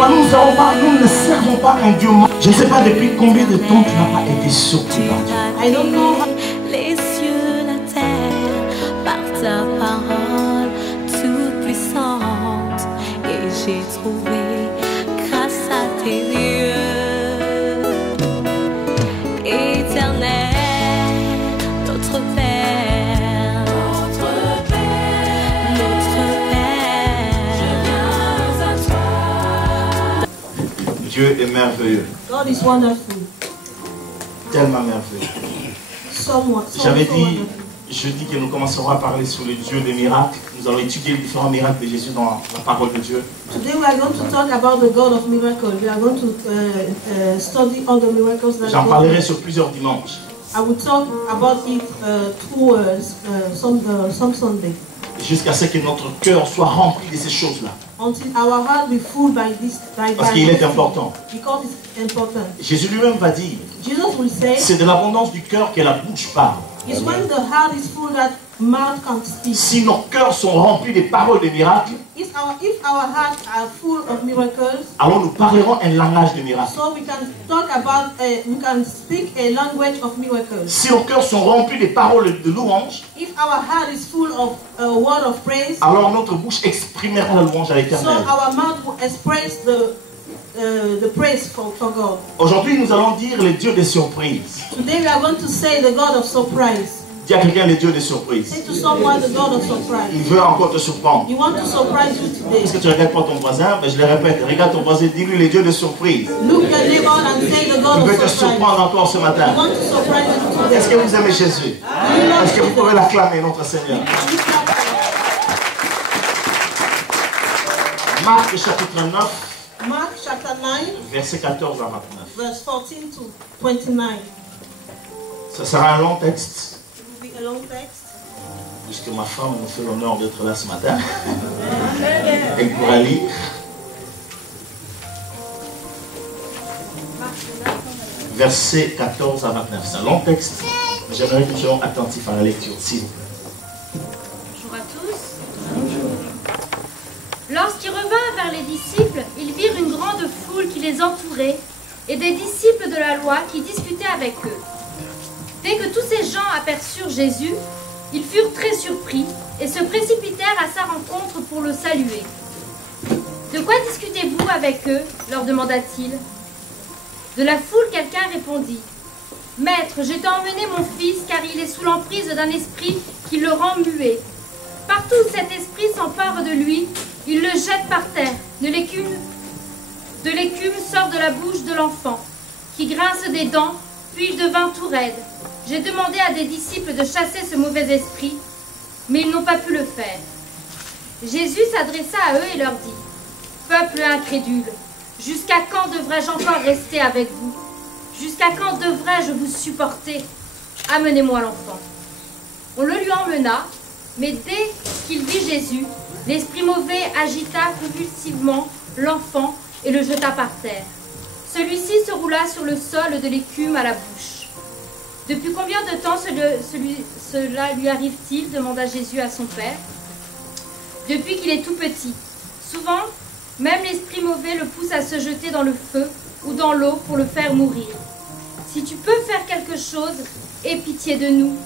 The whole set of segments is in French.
Papa, nous ne servons pas un Dieu mort. Je ne sais pas depuis combien de temps tu n'as pas été surpris par Dieu. I don't know. Les cieux, la terre, par ta parole toute puissante, et j'ai trouvé grâce à tes yeux, éternel, notre Père, notre Père, je viens à toi. Dieu est merveilleux. God is wonderful. Tellement merveilleux. J'avais dit, jeudi que nous commencerons à parler sur le Dieu des miracles. Nous allons étudier les différents miracles de Jésus dans la parole de Dieu. Today we are going to talk about the God of miracles. We are going to study all the miracles that J'en parlerai sur plusieurs dimanches. I will talk about it through some Sunday. Jusqu'à ce que notre cœur soit rempli de ces choses-là. Until our heart be full by this. Parce qu'il est important. Because it's important. Jésus lui-même va dire, Jesus will say, c'est de l'abondance du cœur que la bouche parle. it's when the heart is full that mouth can speak. Si nos cœurs sont remplis des paroles de miracles, If our hearts are full of miracles, alors nous parlerons un langage de miracles. so we can talk about, we can speak a language of miracles. Si nos cœurs sont remplis des paroles de louange, If our heart is full of a word of praise, alors notre bouche exprimera la louange à so l'Éternel. our mouth will express the praise for God. Aujourd'hui, nous allons dire le Dieu des surprises. Today we are going to say the God of surprise. Dis à quelqu'un le Dieu des surprises. Say to someone the God of surprise. Il veut encore te surprendre. He wants to surprise you today. Est-ce que tu ne regardes pas ton voisin? Mais je le répète, regarde ton voisin, dis-lui le Dieu des surprises. Look your neighbor and say the God Il of veut te surprise. surprendre encore ce He matin. wants to surprise you today. Est-ce que vous aimez Jésus? Est-ce que vous pouvez l'acclamer, notre Seigneur? Marc chapitre 9, Mark chapter 9, verset 14 à 29. verse 14 to 29. Ce sera un long texte, It will be a long text. puisque ma femme nous fait l'honneur d'être là ce matin. Elle pourra lire. Verset 14 à 29. C'est un long texte. J'aimerais que nous soyons attentifs à la lecture, s'il vous plaît. Bonjour à tous. Lorsqu'ils revinrent vers les disciples, ils virent une grande foule qui les entourait et des disciples de la loi qui discutaient avec eux. Dès que tous ces gens aperçurent Jésus, ils furent très surpris et se précipitèrent à sa rencontre pour le saluer. « De quoi discutez-vous avec eux » leur demanda-t-il. De la foule, quelqu'un répondit. « Maître, je t'ai emmené mon fils car il est sous l'emprise d'un esprit qui le rend muet. Partout où cet esprit s'empare de lui, il le jette par terre. De l'écume sort de la bouche de l'enfant, qui grince des dents, puis il devint tout raide. J'ai demandé à des disciples de chasser ce mauvais esprit, mais ils n'ont pas pu le faire. » Jésus s'adressa à eux et leur dit, « Peuple incrédule, jusqu'à quand devrais-je encore rester avec vous? Jusqu'à quand devrais-je vous supporter? Amenez-moi l'enfant. » On le lui emmena, mais dès qu'il vit Jésus, l'esprit mauvais agita convulsivement l'enfant et le jeta par terre. Celui-ci se roula sur le sol de l'écume à la bouche. « Depuis combien de temps cela lui arrive-t-il » demanda Jésus à son père. « Depuis qu'il est tout petit. Souvent, même l'esprit mauvais le pousse à se jeter dans le feu ou dans l'eau pour le faire mourir. Si tu peux faire quelque chose, aie pitié de nous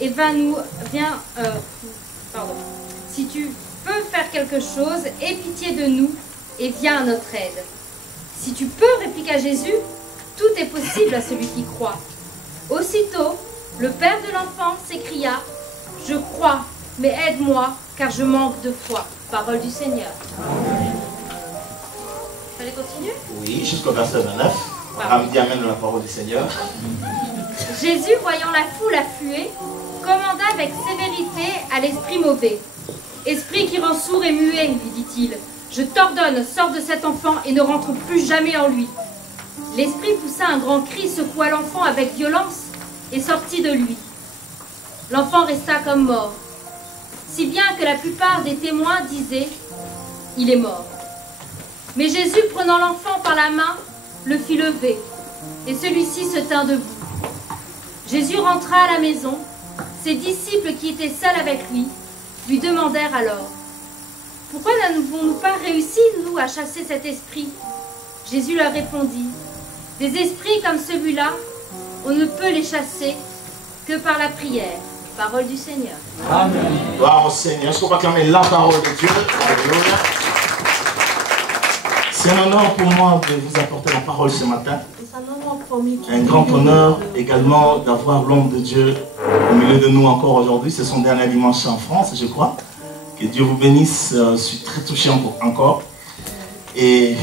et Si tu peux faire quelque chose, aie pitié de nous et viens à notre aide. Si tu peux, répliqua Jésus, tout est possible à celui qui croit. Aussitôt, le père de l'enfant s'écria, je crois, mais aide-moi, car je manque de foi. Parole du Seigneur. Fallait continuer? Oui, jusqu'au verset 29. Ramdi amène la parole du Seigneur. Jésus, voyant la foule affluer, commanda avec sévérité à l'esprit mauvais. Esprit qui rend sourd et muet, lui dit-il, je t'ordonne, sors de cet enfant et ne rentre plus jamais en lui. L'esprit poussa un grand cri, secoua l'enfant avec violence et sortit de lui. L'enfant resta comme mort, si bien que la plupart des témoins disaient, il est mort. Mais Jésus, prenant l'enfant par la main, le fit lever, et celui-ci se tint debout. Jésus rentra à la maison. Ses disciples qui étaient seuls avec lui demandèrent alors, pourquoi n'avons-nous pas réussi, nous, à chasser cet esprit? Jésus leur répondit, des esprits comme celui-là, on ne peut les chasser que par la prière. Parole du Seigneur. Amen. Gloire au Seigneur. Est-ce qu'on va acclamer la parole de Dieu? Alléluia. C'est un honneur pour moi de vous apporter la parole ce matin. Un grand honneur également d'avoir l'homme de Dieu au milieu de nous encore aujourd'hui. C'est son dernier dimanche en France, je crois. Que Dieu vous bénisse. Je suis très touché encore. Et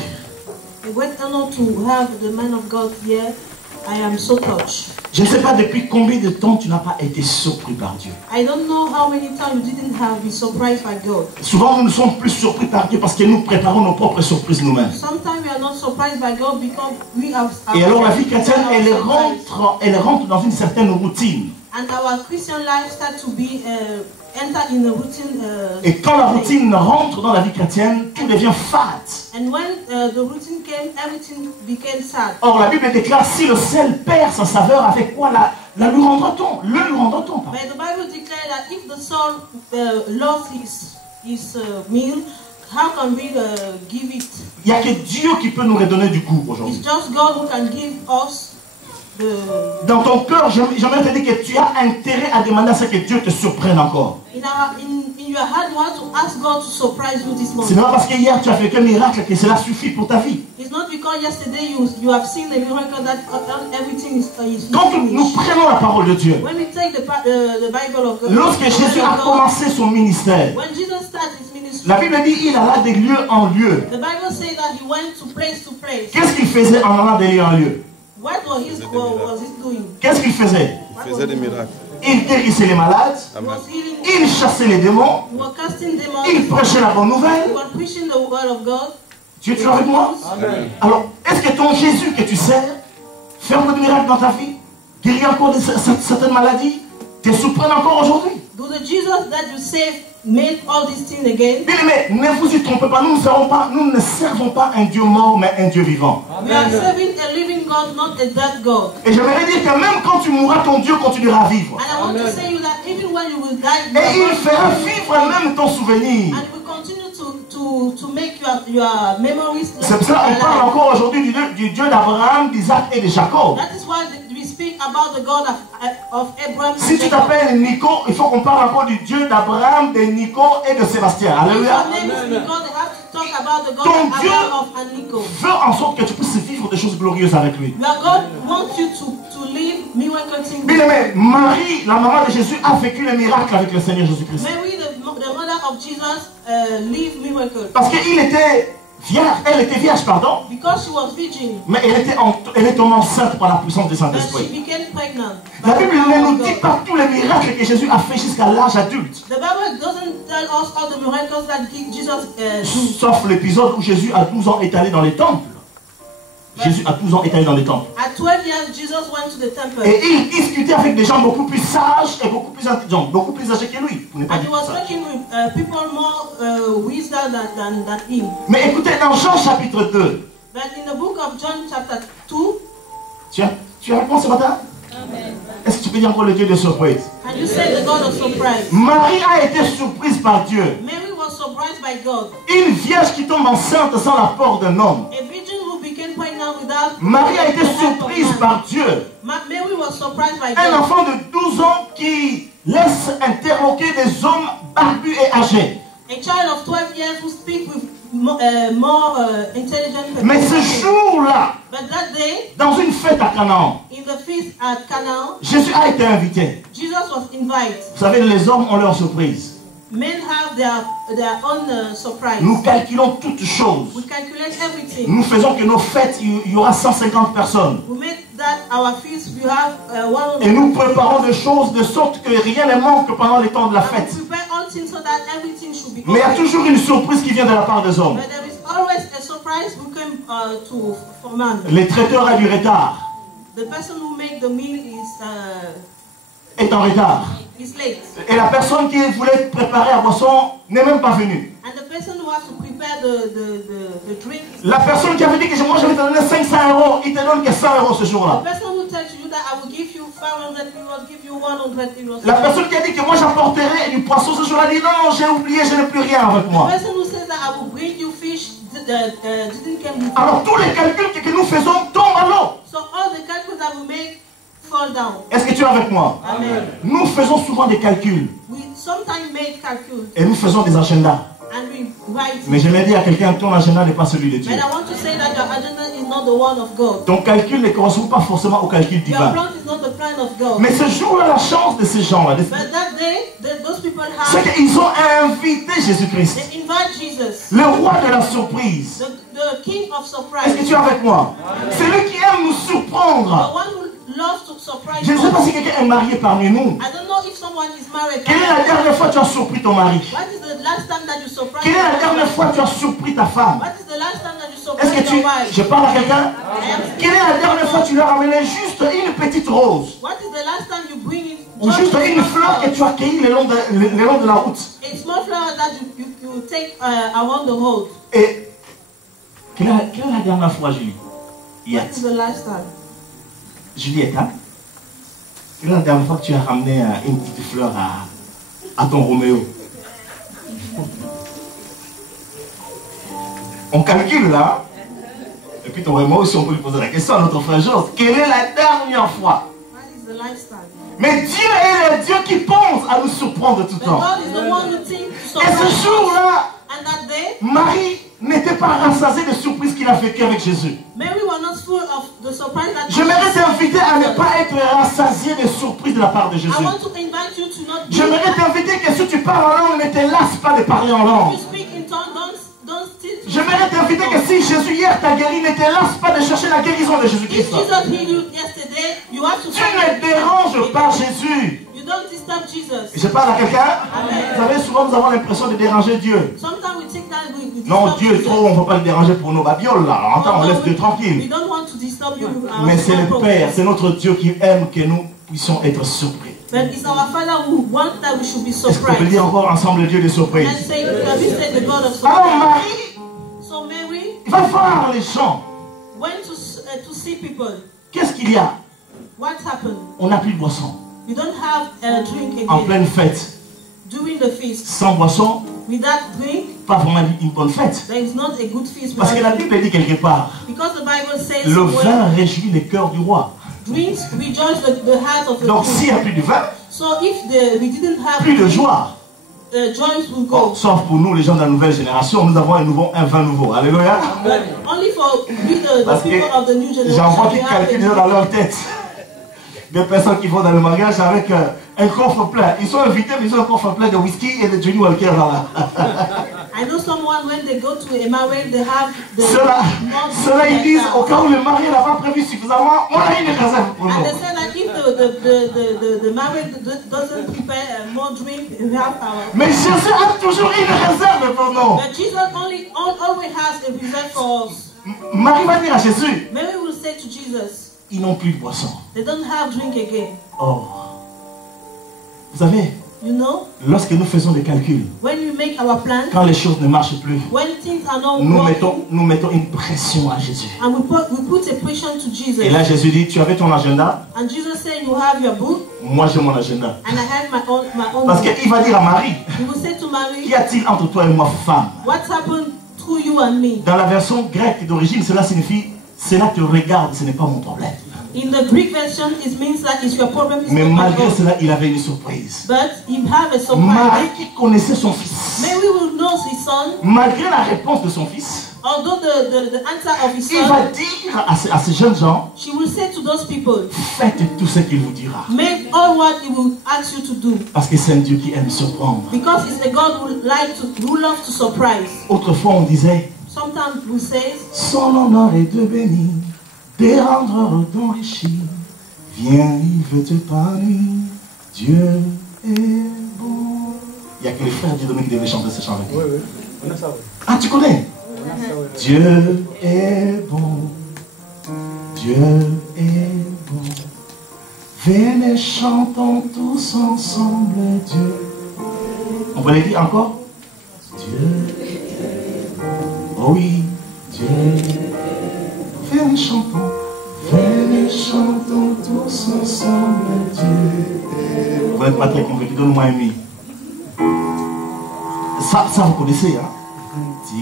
a great honor to have the man of God here. I am so touched. je ne sais pas depuis combien de temps tu n'as pas été surpris par Dieu. I don't know how many times you didn't have been surprised by God. Souvent, nous ne sommes plus surpris par Dieu parce que nous préparons nos propres surprises nous-mêmes. Sometimes we are not surprised by God because we have. Et alors, la vie chrétienne, elle rentre dans une certaine routine. And our Christian life starts to be enter in a routine. Et quand la routine rentre dans la vie chrétienne, tout devient fade. And when the routine came, everything became sad. Or, la Bible déclare, si le sel perd sa saveur, avec quoi la lui rendra-t-on? Le lui rendra-t-on? But the Bible declares that if the soul lost his meal, how can we give it? Il n'y a que Dieu qui peut nous redonner du goût aujourd'hui. It's just God who can give us the. Dans ton cœur, j'aimerais te dire que tu as intérêt à demander à ce que Dieu te surprenne encore. In your heart, you have to ask God to surprise you this Ce n'est morning. pas parce qu'hier tu as fait qu'un miracle que cela suffit pour ta vie. It's not because yesterday you have seen a miracle that everything is Quand nous finished. prenons la parole de Dieu, When we take the Bible of God, lorsque Jésus a commencé son ministère, when Jesus started his ministry, la Bible dit il alla de lieu en lieu. the Bible says that he went to place. Qu'est-ce qu'il faisait en allant de lieu en lieu? What was he doing? Qu'est-ce qu'il faisait? Il faisait des miracles. Il guérissait les malades, He was healing. il chassait les démons, He was casting demons. il prêchait la bonne He nouvelle. was preaching the word of God. Tu es toujours avec moi? Amen. Alors, est-ce que ton Jésus que tu sers fait beaucoup de miracles dans ta vie, guérit encore de certaines maladies, te surprend encore aujourd'hui? Do the Jesus that you saved make all these things again? Bien aimé, ne vous y trompez pas, nous ne servons pas un Dieu mort, mais un Dieu vivant. We are serving a living God, not a dead God. Et j'aimerais dire que même quand tu mourras, ton Dieu continuera à vivre. And I want to say you that even when you will die, you Et are il going fera to live. vivre même ton souvenir. And we continue to make your memories. C'est pour ça qu'on parle alive. encore aujourd'hui du Dieu d'Abraham, d'Isaac et de Jacob. That is why we speak about the God of Abraham. Si and tu Jacob. t'appelles Nico, il faut qu'on parle encore du Dieu d'Abraham, de Nico et de Sébastien. If Alléluia. your name is Nico, they have to talk about the God Ton of Dieu Abraham and Nico. Fais en sorte que tu puisses vivre des choses glorieuses avec lui. Your God wants you to live miracle things. Bien aimé, Marie, la maman de Jésus, a vécu le miracle avec le Seigneur Jésus-Christ. Mary, the mother of Jesus, lived miracle. Parce qu'elle était vierge, pardon, Because she was virgin, mais elle est tombée enceinte par la puissance du and she Saint-Esprit. became pregnant. La by the Bible power ne of nous dit God. pas tous les miracles que Jésus a fait jusqu'à l'âge adulte. The Bible doesn't tell us all the miracles that Jesus do. Sauf l'épisode où Jésus à 12 ans est allé dans les temples. Jésus à 12 ans est allé dans les temples. At 12 years, Jesus went to the temple. Et il discutait avec des gens beaucoup plus sages et beaucoup plus intelligents, beaucoup plus âgés que lui. Pour ne pas And he dire was ça. talking with people more wisdom than him. Mais écoutez, dans Jean chapitre 2, But in the book of John chapter 2, tu as répondu ce matin? Est-ce que tu peux dire encore le Dieu de surprise? and you say the God of surprise. Marie a été surprise par Dieu. Mary was surprised by God. Une vierge qui tombe enceinte sans l'apport d'un homme. A virgin who became pregnant without Marie a été the help of surprise man. par Dieu. Mary was surprised by Un God. enfant de 12 ans qui laisse interroger des hommes barbus et âgés. A child of 12 years who speaks with more intelligent people. Mais ce jour-là, But that day, dans une fête à Canaan, in the feast at Canaan, Jésus a été invité. Jesus was invited. Vous savez, les hommes ont leur surprise. Men have their own surprise. Nous calculons toutes choses. We calculate everything. Nous faisons que nos fêtes, il y aura 150 personnes. We make that our feast, we have Et nous préparons des choses de sorte que rien ne manque pendant les temps de la and fête. we prepare all things so that everything should be Mais il y a okay. toujours une surprise qui vient de la part des hommes. But there is always a surprise who come for man. Les traiteurs ont du retard, The person who make the meal est en retard. is late. Et la personne qui voulait préparer la boisson n'est même pas venue. And the person who has to prepare the drink is La personne qui avait dit que moi je vais te donner 500 €, il te donne que 100 € ce the jour-là. person who tells you that I will give you 500 euros, give you 100 euros. La personne qui a dit que moi j'apporterai du poisson ce jour-là dit non, j'ai oublié, je n'ai plus rien avec The moi. person who says didn't come with Alors tous les calculs que nous faisons tombent à l'eau. So all the calculations that we make fall down. Est-ce que tu es avec moi? Amen. Nous faisons souvent des calculs. We sometimes make calculations Et nous faisons des agendas. and we write. Mais je me dis à quelqu'un, ton agenda n'est pas celui de Dieu. And I want to say that your agenda is not the one of God. Ton calcul ne correspond pas forcément au calcul Your divin. plan is not the plan of God. Mais ce jour-là, la chance de ces gens-là, But that day, those people c'est have, qu'ils ont invité Jésus-Christ, they invite Jesus, le roi de la surprise. the king of Est-ce surprise, que tu es avec moi? C'est lui qui aime nous the surprendre. one who loves to surprise Je ne sais pas us. si quelqu'un est marié parmi nous. I don't know if someone is married. Quelle est la dernière fois que tu as surpris ton mari? What is the last time that you surprised Quelle est la your dernière husband? fois que tu as surpris ta femme? What is the last time that you Est-ce surprised que tu... your wife? Je parle à quelqu'un? I am Quelle est la dernière fois que tu leur as amené juste une petite rose? What is the last time you bring in Ou juste une fleur que tu as cueillie le long de la route? a small flower that you take around the road? Et quelle est la dernière fois, Julie? What is the last time? Juliette, hein? Quelle est la dernière fois que tu as ramené une petite fleur à ton Roméo? On calcule là. Et puis ton Roméo aussi, on peut lui poser la question à notre frère Georges. Quelle est la dernière fois? What is the last time? Mais Dieu est le Dieu qui pense à nous surprendre tout le But temps. God is the one who thinks to Et surprise ce us. jour-là, And that day, Marie n'était pas rassasiée de surprises qu'il a vécues avec Jésus. Mary was not full of the surprise that J'aimerais t'inviter à ne pas être rassasié de surprises de la part de Jésus. I want to invite you to not be. J'aimerais t'inviter que si tu parles en langue, ne te lasse pas de parler en langue. You speak in tongues, don't still. J'aimerais t'inviter que si Jésus hier t'a guéri, ne te lasse pas de chercher la guérison de If Jésus-Christ. Jesus healed you yesterday, you have to Tu ne déranges pas Jésus. You don't disturb Jesus. Je parle à quelqu'un. Amen. Vous savez, souvent nous avons l'impression de déranger Dieu. Sometimes we think that we Non, disturb Dieu Jesus. trop, on ne va pas le déranger pour nos babioles là. Alors, attends, on laisse Dieu We tranquille. don't want to disturb you with our Mais c'est le small Père, problems. c'est notre Dieu qui aime que nous puissions être surpris. But it's our Father who wants that we should be Est-ce qu'on peut surprised. dire encore ensemble le Dieu des surprises? Let's say, have you said the God of Alors surprise? Marie So Mary va voir les gens. went to see people. Qu'est-ce qu'il y a? What happened? On n'a plus de boisson. You don't have a drink En again pleine fête. during the feast. Sans boisson, Without drink, pas vraiment une bonne fête. there is not a good feast. Parce que la Bible dit quelque part, Because the Bible says le somewhere, vin réjouit le cœur du roi. drinks rejoice the heart of the Donc king. s'il n'y a plus de vin, So if we didn't have plus de joie. joys will Bon, go. sauf pour nous, les gens de la nouvelle génération, nous avons un vin nouveau. Alléluia. Only for we, the Parce people que of the new generation. j'en vois we qui have calculent a- déjà dans leur tête. Des personnes qui vont dans le mariage avec un coffre plein. Ils sont invités, mais ils ont un coffre plein de whisky et de Johnny Walker là. I know someone when they go to a marriage, they have the Ceux-là, ils disent, au cas où le mari n'a pas prévu suffisamment, on a une réserve pour And nous. they say that if the marriage doesn't prepare more drink, we have our. Mais Jésus a toujours une réserve pour nous. But Jesus always has a reserve for us. Marie va dire à Jésus, Mary will say to Jesus, ils n'ont plus de boisson. they don't have drink again. Oh. Vous savez, You know, lorsque nous faisons des calculs, when we make our plans, quand les choses ne marchent plus, when things are not nous working, mettons une pression à Jésus. and we put a question to Jesus. Et là, Jésus dit, tu avais ton agenda, And Jesus said, you have your book, moi j'ai mon agenda. and I have my own Parce book. qu'il va dire à Marie, He will say to Mary, qu'y a-t-il entre toi et moi, femme? what's happened through you and me? Dans la version grecque d'origine, cela signifie, cela te regarde, ce n'est pas mon problème. In the Greek version, it means that it's your problem. It's Mais not my malgré problem. cela, il avait une surprise. But he have a surprise. Marie qui connaissait son fils, Mary will know his son, malgré la réponse de son fils, although the answer of his il va son, dire à ces jeunes gens, she will say to those people, faites tout ce qu'il vous dira. make all what he will ask you to do. Parce que c'est un Dieu qui aime surprendre. Because it's a God who loves to surprise. Autrefois, on disait, Sometimes we say, son honneur est de bénir, de rendre d'enrichir. Viens, il veut te parler, Dieu est bon. Il y a que les frères Dieudonné qui devaient chanter ce chant avec nous. Oui, on a ça, oui. Ah, tu connais? Dieu est bon, Dieu est bon. Venez, chantons tous ensemble, Dieu. On va les dire encore? Dieu est bon. Oh oui, Dieu est bon. Venez, chantons. Venez, chantons tous ensemble, Dieu. Vous n'êtes pas très convaincus, donne-moi un mi. Ça vous connaissez, hein? En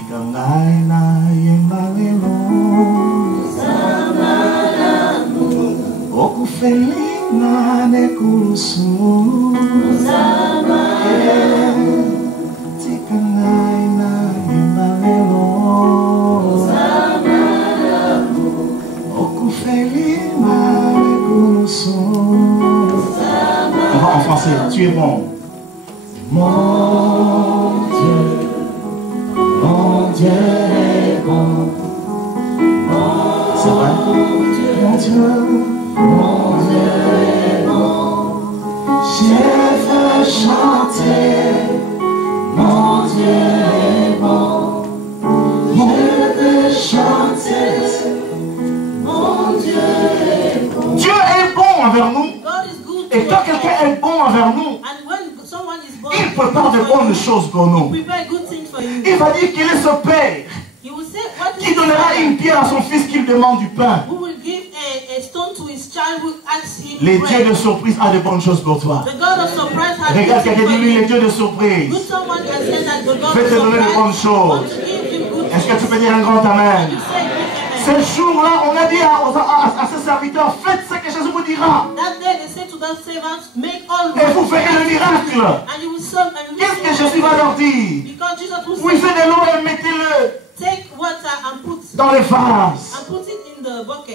français, tu es bon. Mon Dieu est bon. C'est vrai? Mon Dieu est bon. Je veux chanter. Mon Dieu est bon. Je veux chanter. Mon Dieu est bon. Dieu est bon envers nous. Et quand quelqu'un est bon envers nous, il prépare de bonnes choses pour nous. Il va dire qu'il est ce Père qui donnera une pierre à son fils qu'il demande du pain. Les dieux de surprise a de bonnes choses pour toi. Regarde quelqu'un dit lui, les dieux de surprise. Je vais te donner de bonnes choses. Est-ce que tu peux dire un grand amen? Ce jour-là, on a dit à ses serviteurs, faites ce que Jésus vous dira. Et vous ferez le miracle. Qu'est-ce que Jésus va leur dire? Puisez de l'eau et mettez-le dans les vases.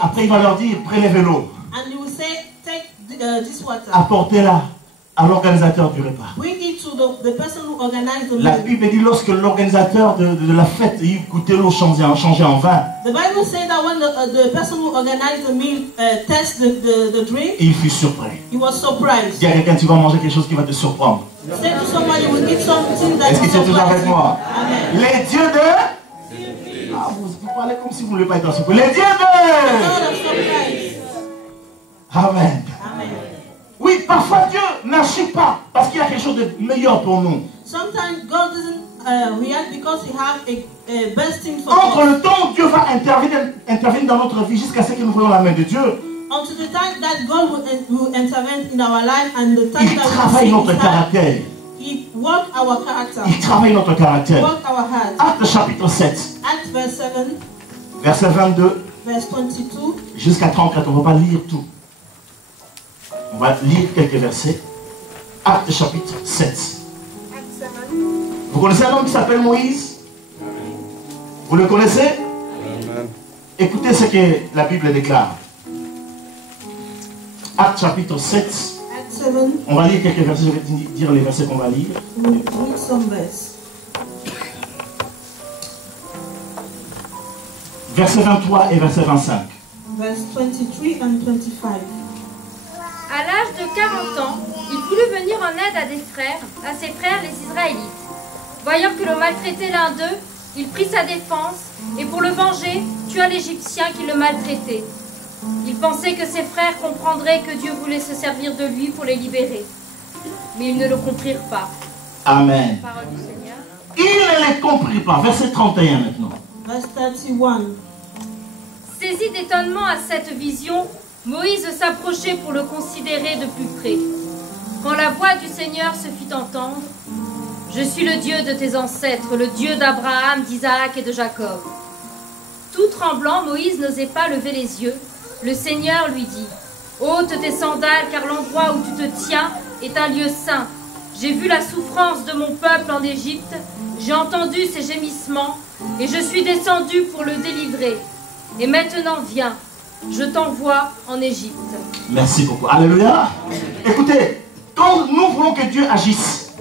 Après, il va leur dire, prélevez l'eau. Apportez-la à l'organisateur du repas. La Bible dit lorsque l'organisateur de la fête goûtait l'eau changée en vin, il fut surpris. Dis à quelqu'un, tu vas manger quelque chose qui va te surprendre. Est-ce que tu es toujours avec moi? Les dieux de... Ah, vous parlez comme si vous ne voulez pas être surpris. Les dieux de... Amen. Oui, parfois Dieu n'agit pas parce qu'il y a quelque chose de meilleur pour nous. Sometimes God doesn't react because He has a best thing for us. Entre le temps où Dieu va intervenir dans notre vie jusqu'à ce que nous voyons la main de Dieu. Until the time that God will intervene in our life and the time il travaille notre caractère. He work our character. Il travaille notre caractère. Work our heart. Acte chapitre 7. Acte verse 7. Verset 22. Verse 22. Jusqu'à 34. On ne va pas lire tout. On va lire quelques versets. Acte chapitre 7. Vous connaissez un homme qui s'appelle Moïse? Vous le connaissez? Amen. Écoutez ce que la Bible déclare. Acte chapitre 7. On va lire quelques versets. Je vais dire les versets qu'on va lire. Verset 23 et verset 25. Verse 23 and 25. À l'âge de 40 ans, il voulut venir en aide à ses frères les Israélites. Voyant que l'on maltraitait l'un d'eux, il prit sa défense et pour le venger, tua l'Égyptien qui le maltraitait. Il pensait que ses frères comprendraient que Dieu voulait se servir de lui pour les libérer. Mais ils ne le comprirent pas. Amen. Parole du Seigneur. Ils ne les comprirent pas. Verset 31 maintenant. Verse 31. Saisi d'étonnement à cette vision, Moïse s'approchait pour le considérer de plus près. Quand la voix du Seigneur se fit entendre, « Je suis le Dieu de tes ancêtres, le Dieu d'Abraham, d'Isaac et de Jacob. » Tout tremblant, Moïse n'osait pas lever les yeux. Le Seigneur lui dit, « Ôte tes sandales, car l'endroit où tu te tiens est un lieu saint. J'ai vu la souffrance de mon peuple en Égypte, j'ai entendu ses gémissements, et je suis descendu pour le délivrer. Et maintenant viens. Je t'envoie en Égypte. » Merci beaucoup. Alléluia. Écoutez, quand nous voulons que Dieu agisse,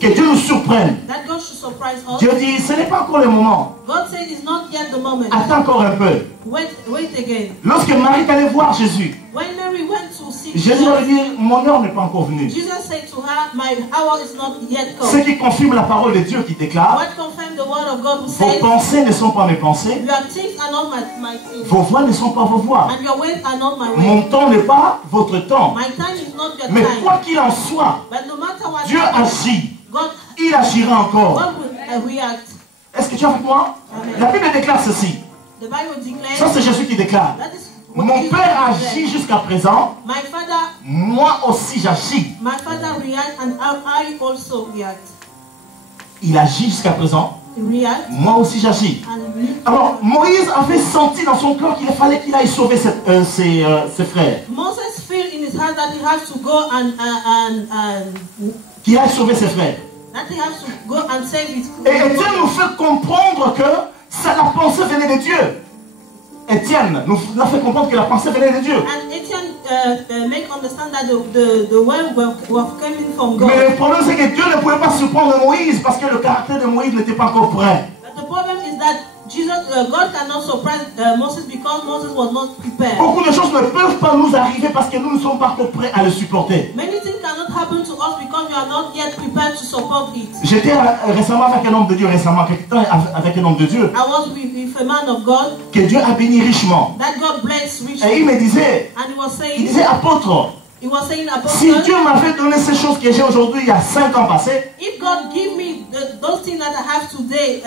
que Dieu nous surprenne, Dieu dit, ce n'est pas encore le moment. Attends encore un peu. Lorsque Marie est allée voir Jésus, Jésus va lui dire, mon heure n'est pas encore venue. Ce qui confirme la parole de Dieu qui déclare, vos pensées ne sont pas mes pensées, vos voix ne sont pas vos voix, mon temps n'est pas votre temps. Mais quoi qu'il en soit, Dieu agit, il agira encore. Est-ce que tu es avec moi? La Bible déclare ceci. Ça c'est Jésus qui déclare. Mon père agit jusqu'à présent, moi aussi j'agis. il agit jusqu'à présent. Moi aussi j'agis. Alors Moïse avait senti dans son cœur qu'il fallait qu'il aille sauver ses frères. Moses felt in his heart that he has to go qu'il aille sauver ses frères. That he has to go and save his Et Dieu nous fait comprendre que la pensée venait de Dieu. Étienne nous a fait comprendre que la pensée venait de Dieu. And Etienne make understand that the word was coming from God. Mais le problème c'est que Dieu ne pouvait pas surprendre Moïse parce que le caractère de Moïse n'était pas encore prêt. But the problem is that God cannot surprise Moses because Moses was not prepared. Beaucoup de choses ne peuvent pas nous arriver parce que nous ne sommes pas encore prêts à le supporter. Many things cannot happen to us because we are not yet prepared to support it. J'étais récemment avec un homme de Dieu, quelque temps avec un homme de Dieu. I was with a man of God. Que Dieu a béni richement. That God blessed richly. Et il me disait, il disait apôtre. He was saying, si Dieu m'avait donné ces choses que j'ai aujourd'hui il y a 5 ans passés, if God give me those things that I have today,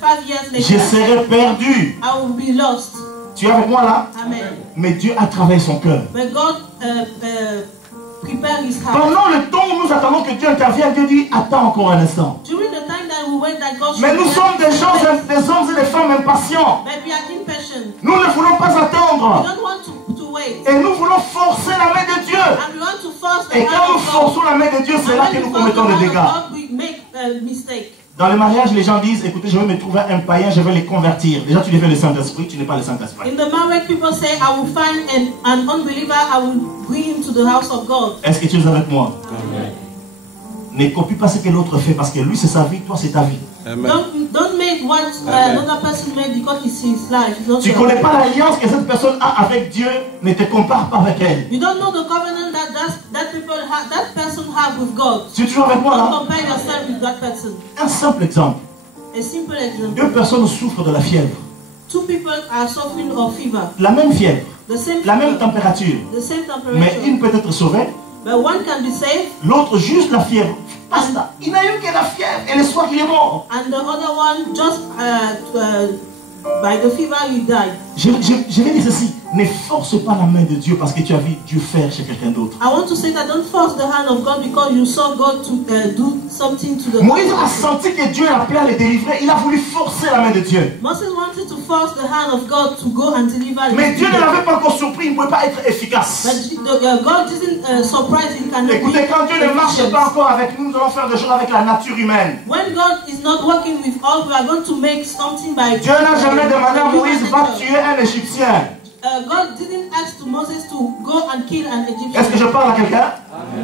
5 years later, je serais perdu. I will be lost. Tu es avec moi là? Amen. Mais Dieu a travaillé son cœur. But God prepared his heart. Pendant le temps où nous attendons que Dieu intervienne, Dieu dit attends encore un instant. During the time that we wait that God. Mais nous sommes des gens, des hommes et des femmes impatients. But we are impatient. Nous ne voulons pas attendre. We don't want to wait. Et nous voulons forcer la main de Dieu. And we want to force the Et quand nous forçons la main de Dieu, c'est là que nous commettons des dégâts. Dans le mariage, les gens disent, écoutez, je vais me trouver un païen, je vais les convertir. Déjà, tu deviens le Saint-Esprit, tu n'es pas le Saint-Esprit. In the marriage, people say, I will find an unbeliever, I will bring him to the house of God. Est-ce que tu es avec moi? Amen. Ne copie pas ce que l'autre fait, parce que lui, c'est sa vie, toi, c'est ta vie. Don't make what another person made because it's his life. Tu ne connais pas l'alliance que cette personne a avec Dieu, ne te compare pas avec elle. You don't know the covenant that person have with God. Tu es toujours avec moi là? Don't compare yourself with that person. Un simple exemple. A simple example. 2 personnes souffrent de la fièvre. 2 people are suffering of fever. La même fièvre. The same la même température. The same temperature. Mais une peut être sauvée. But one can be saved. L'autre juste la fièvre. Basta. Il n'a eu que la fièvre et le soir il est mort. And the other one just by the fever he died. Je vais dire ceci. Ne force pas la main de Dieu parce que tu as vu Dieu faire chez quelqu'un d'autre. I want to say that don't force the hand of God because you saw God to do something to the. Moïse a senti que Dieu l'appelait à le délivrer. Il a voulu forcer la main de Dieu. Moses wanted to force the hand of God to go and deliver. Mais Dieu ne l'avait pas encore surpris. Il ne pouvait pas être efficace. But God didn't surprise him. Écoutez, quand Dieu ne marche pas encore avec nous, nous allons faire des choses avec la nature humaine. When God is not working with us, we are going to make something by. Dieu n'a jamais demandé à Moïse va tuer un Égyptien. God didn't ask to Moses to go and kill an Egyptian. Est-ce que je parle à quelqu'un?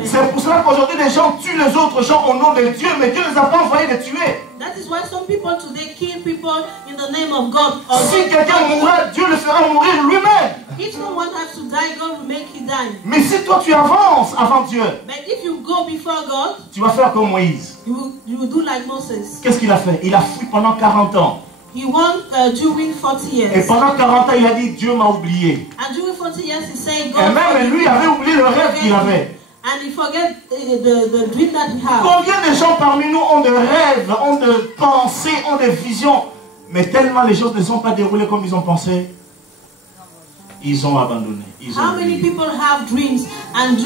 C'est pour cela qu'aujourd'hui les gens tuent les autres gens au nom de Dieu, mais Dieu ne les a pas envoyés de tuer. That is why some people today kill people in the name of God. Si quelqu'un mourra, Dieu le fera mourir lui-même. If someone has to die, God will make him die. Mais si toi tu avances avant Dieu, but if you go before God, tu vas faire comme Moïse. You will do like Moses. Qu'est-ce qu'il a fait? Il a fui pendant 40 ans. He won during 40 years. Et pendant 40 ans, il a dit Dieu m'a oublié. And during 40 years, he said God. Et même lui avait oublié le rêve qu'il avait. And he forget the dream that he had. Combien de gens parmi nous ont de rêves, ont de pensées, ont des visions, mais tellement les choses ne sont pas déroulées comme ils ont pensé, ils ont abandonné. How many people have dreams and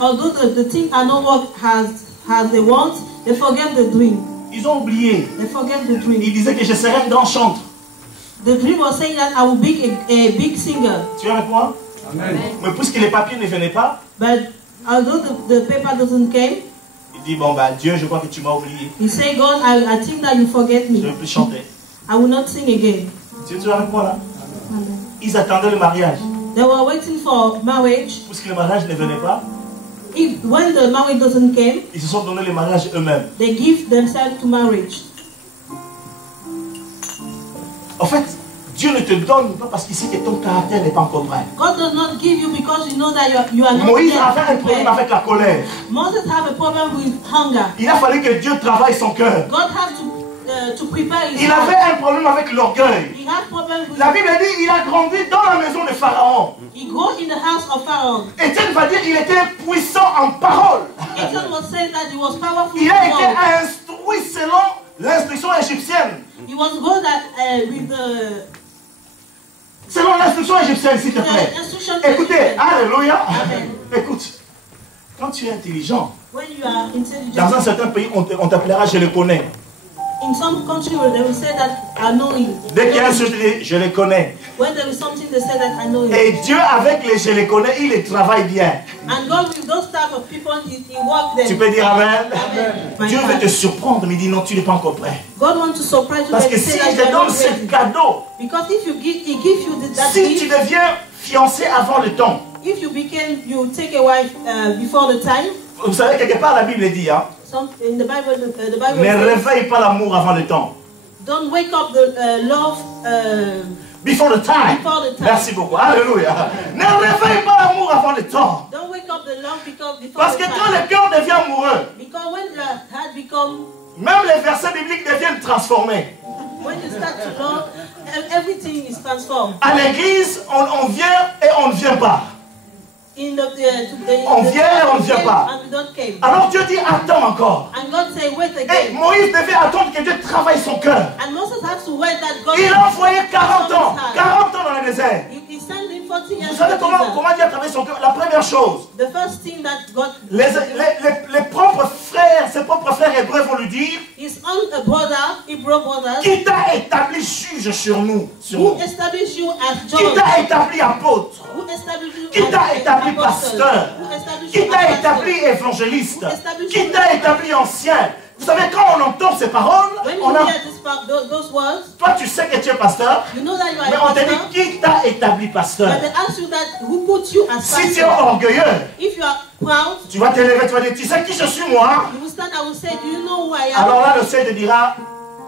although the thing are not what has they want, they forget the dream. Ils ont oublié. They forget the dream. Ils disaient que je serais un grand chanteur. The dream was saying that I will be a big singer. Tu es avec moi? Amen. Mais puisque les papiers ne venaient pas, but although the paper doesn't came, il dit bon bah Dieu, je crois que tu m'as oublié. He said God, I think that you forget me. Je ne vais plus chanter. I will not sing again. Tu es avec moi là? Amen. Ils attendaient le mariage. They were waiting for marriage. Puisque le mariage ne venait pas, when the marriage doesn't come, ils se sont donné le mariage eux-mêmes. They give themselves to marriage. En fait, Dieu ne te donne pas parce qu'il sait que ton caractère n'est pas encore prêt. God does not give you because you know that you are not. Moïse avait un problème avec la colère. Moses have a problem with hunger. Il a fallu que Dieu travaille son cœur. God have to prepare his Il avait un problème avec l'orgueil. La Bible dit il a grandi dans la maison de Pharaon. He grew in the house of Pharaoh. Étienne va dire il était puissant en parole. Etienne was saying that he was powerful. Il a été instruit selon l'instruction égyptienne. He was good at with the. Selon l'instruction égyptienne, s'il te plaît. Écoutez, alléluia. Écoute, quand tu es intelligent, when you are intelligent, dans un certain pays, on t'appellera je le connais. In some countries, they will say that I know him. Dès qu'il y a un sujet, tu dis, je les connais. When there is something, they say that I know him. Et Dieu, avec les je les connais, il les travaille bien. And God with those type of people, he work them. Tu peux dire Amen. Amen. Dieu veut te surprendre, mais il dit non, tu n'es pas encore prêt. God wants to surprise you. Parce que si il te donne ce cadeau, because if you give, he gives you that si tu deviens fiancé avant le temps, if you take a wife before the time. Vous savez, quelque part la Bible dit, hein, In the Bible, the Bible ne says, réveille pas l'amour avant le temps. don't wake up the love Before the time. Before the time. Merci beaucoup. Alléluia. Ne réveille pas l'amour avant le temps. Don't wake up the love before Parce the que time. quand le cœur devient amoureux, Because when the heart become, même les versets bibliques deviennent transformés. when you start to love, everything is transformed. À l'église, on vient et on ne vient pas. On vient et on ne vient pas. And we don't came. Alors Dieu dit, attends encore. And God say, wait Et again. Moïse devait attendre que Dieu travaille son cœur. And Moses has to wait that God. Il a envoyé 40 ans. 40 ans dans le désert. He sent him 40 years. Vous savez comment Dieu a travaillé son cœur? La première chose, The first thing that God. les propres frères, ses propres frères hébreux vont lui dire, His own brother, Hebrew brothers. qui t'a établi juge sur nous? Who established you as Qui judge? t'a établi apôtre? Who established you Qui as t'a établi apostle? pasteur? Who established Qui you t'a as établi pastor? évangéliste? Established Qui you t'a as établi ancien? Vous savez, quand on entend ces paroles, When on you a... hear this part, those words, Toi, tu sais que tu es pasteur, you know that you are mais a on te dit, pastor. qui t'a établi pasteur? But they ask you that who put you as Si tu es pastor. orgueilleux, If you are proud, tu vas te lever, tu vas dire, tu sais qui je suis moi? you will stand and will say, do you know who I am? Alors là, le ciel te dira,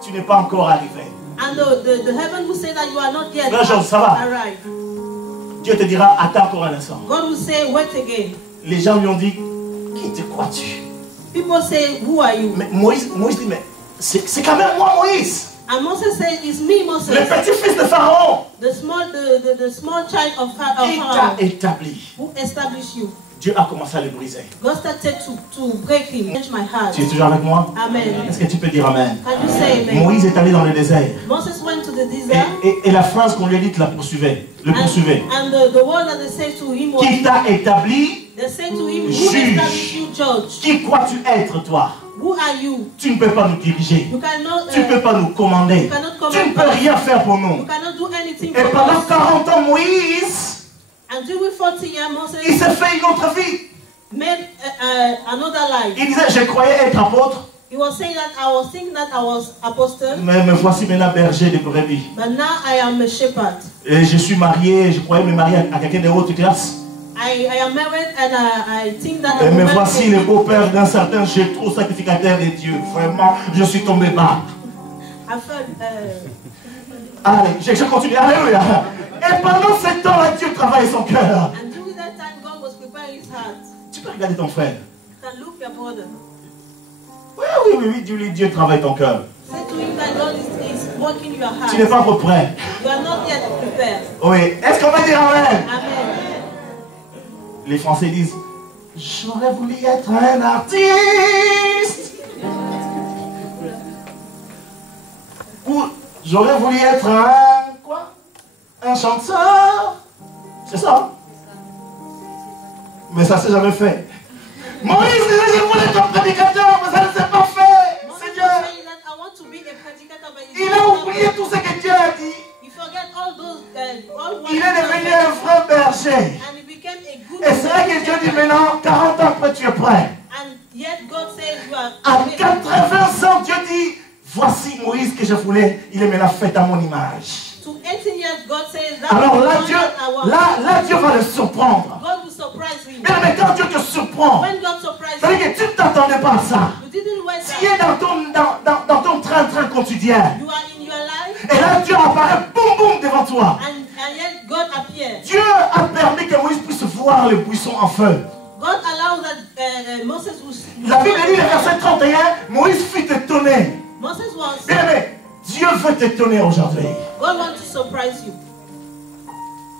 tu n'es pas encore arrivé. And the heaven will say that you are not yet Frère Georges, ça va? arrived. Dieu te dira, attends encore un instant. God will say, wait again. Les gens lui ont dit, qui te crois-tu? People say, who are you? Mais Moïse dit, mais c'est quand même moi, Moïse. And Moses said, it's me, Moses. Le petit-fils de Pharaon. The small child of Qui t'a Pharaoh. établi? Who established you? Dieu a commencé à le briser. God started to break him. Change my heart. Tu es toujours avec moi? Amen. Est-ce que tu peux dire Amen? Can you say amen? Moïse est allé dans le désert. Moses went to the desert. Et la phrase qu'on lui a dite la poursuivait. Le poursuivait. And the word that they said to him was, Qui t'a établi? they said to him, who Juge. established you, judge? Qui crois-tu être, toi? Who are you? Tu ne peux pas nous diriger. You cannot, Tu ne peux pas nous commander. you cannot command Tu ne peux us. rien faire pour You nous. cannot do anything Et for pendant us. 40 ans, Moïse, Until we 40 years, il Moses s'est fait une autre vie. made another life. Il disait, je croyais être apôtre, He was saying that I was thinking that I was apostle, mais me voici maintenant berger de brebis. but now I am a shepherd. Et je suis marié, je croyais me marier à quelqu'un de haute classe. I am married and I think that Et I'm me a voici le beau-père d'un certain Jétro, sacrificateur de Dieu. Vraiment, je suis tombé bas. I felt, Allez, je continue. Alléluia. Et pendant ce temps-là, Dieu travaille son cœur. and during that time, God was preparing his heart. Tu peux regarder ton frère. You can look your brother. Oui, Dieu travaille ton cœur. Say to him that God is working your heart. Tu n'es pas encore prêt. You are not yet prepared. Oui. Est-ce qu'on va dire Amen? Amen. Les Français disent, j'aurais voulu être un artiste. Ou j'aurais voulu être un chanteur. C'est ça. Mais ça s'est jamais fait. Moïse disait, je voulais être un prédicateur, mais ça ne s'est pas fait. Moses Seigneur, was saying that I want to be a predicator, but il a oublié tout ce que Dieu a dit. you forget all those all what Il est devenu un vrai berger. and he became a good Et c'est là que Dieu dit maintenant, 40 ans après tu es prêt. and yet God says you are À 80 ans, Dieu dit, voici Moïse que je voulais, il est maintenant fait à mon image. to 18 years God says that Alors là, is the Dieu, one that I want. là, Dieu va le surprendre. God will surprise him. Mais quand Dieu te surprend, When God surprises ça veut you, dire que tu ne t'attendais pas à ça. you didn't wait Tu es that. dans ton train-train quotidien. You are in your life Et là, Dieu apparaît, boum, boum, devant toi. and yet God appeared. Dieu a permis que Moïse puisse voir le buisson en feu. God allowed that Moses was La Bible dit, le verset 31, Moïse fut étonné. Moses was Bien aimé, Dieu veut t'étonner aujourd'hui. God wants to surprise you.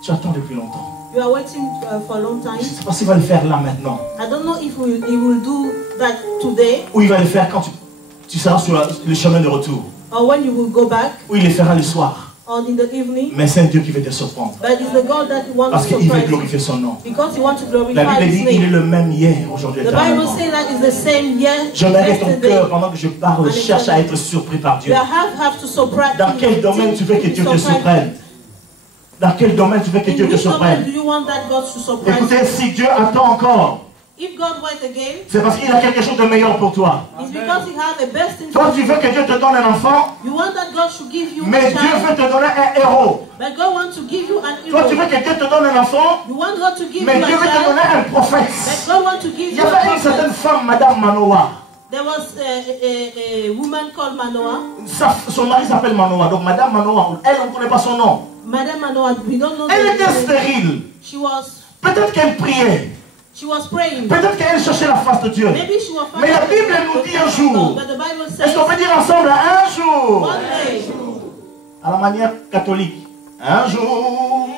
Tu attends depuis longtemps. You are waiting for a long time. Je ne sais pas s'il va le faire là maintenant. I don't know if he will do that today Ou il va le faire quand tu seras sur le chemin de retour. or when you will go back Ou il le fera le soir. or in the evening. Mais c'est un Dieu qui veut te surprendre. But it's the God that wants Parce to qu'il veut surprise glorifier son nom. because he wants to glorify La Bible his dit il est name. le même hier, aujourd'hui, The Bible éternellement. says that it's the same J'aimerais ton yesterday. cœur, pendant que je parle, cherche à être surpris par Dieu. You have to surprise. Dans quel domaine tu veux que Dieu te surprenne? Dans quel domaine tu veux que In Dieu te which domain surprenne? do you want that God to surprise? Écoutez, si Dieu attend encore, If God waits again, c'est parce qu'il a quelque chose de meilleur pour toi. it's because He has the best in Toi, tu you. veux que Dieu te donne un enfant, You want that God should give you mais a Dieu child, veut te donner un héros. but God wants to give you an Toi, tu veux hero. que Dieu te donne un enfant, You want God to give mais you Dieu a veut te child, donner un but prophète. God wants to give Il y you a avait une certaine prophet. femme, Madame Manoah. There was a woman called Manoah. Son mari s'appelle Manoah. Donc Madame Manoah, elle, on ne connaît pas son nom. Madame Manoah, we don't know Elle the était name. stérile. She Peut-être qu'elle priait. was praying. Peut-être qu'elle cherchait la face de Dieu. Maybe she was Mais la Bible nous dit un jour. But the Bible Est-ce qu'on says peut dire ensemble un jour? one day, À la manière catholique. Un jour.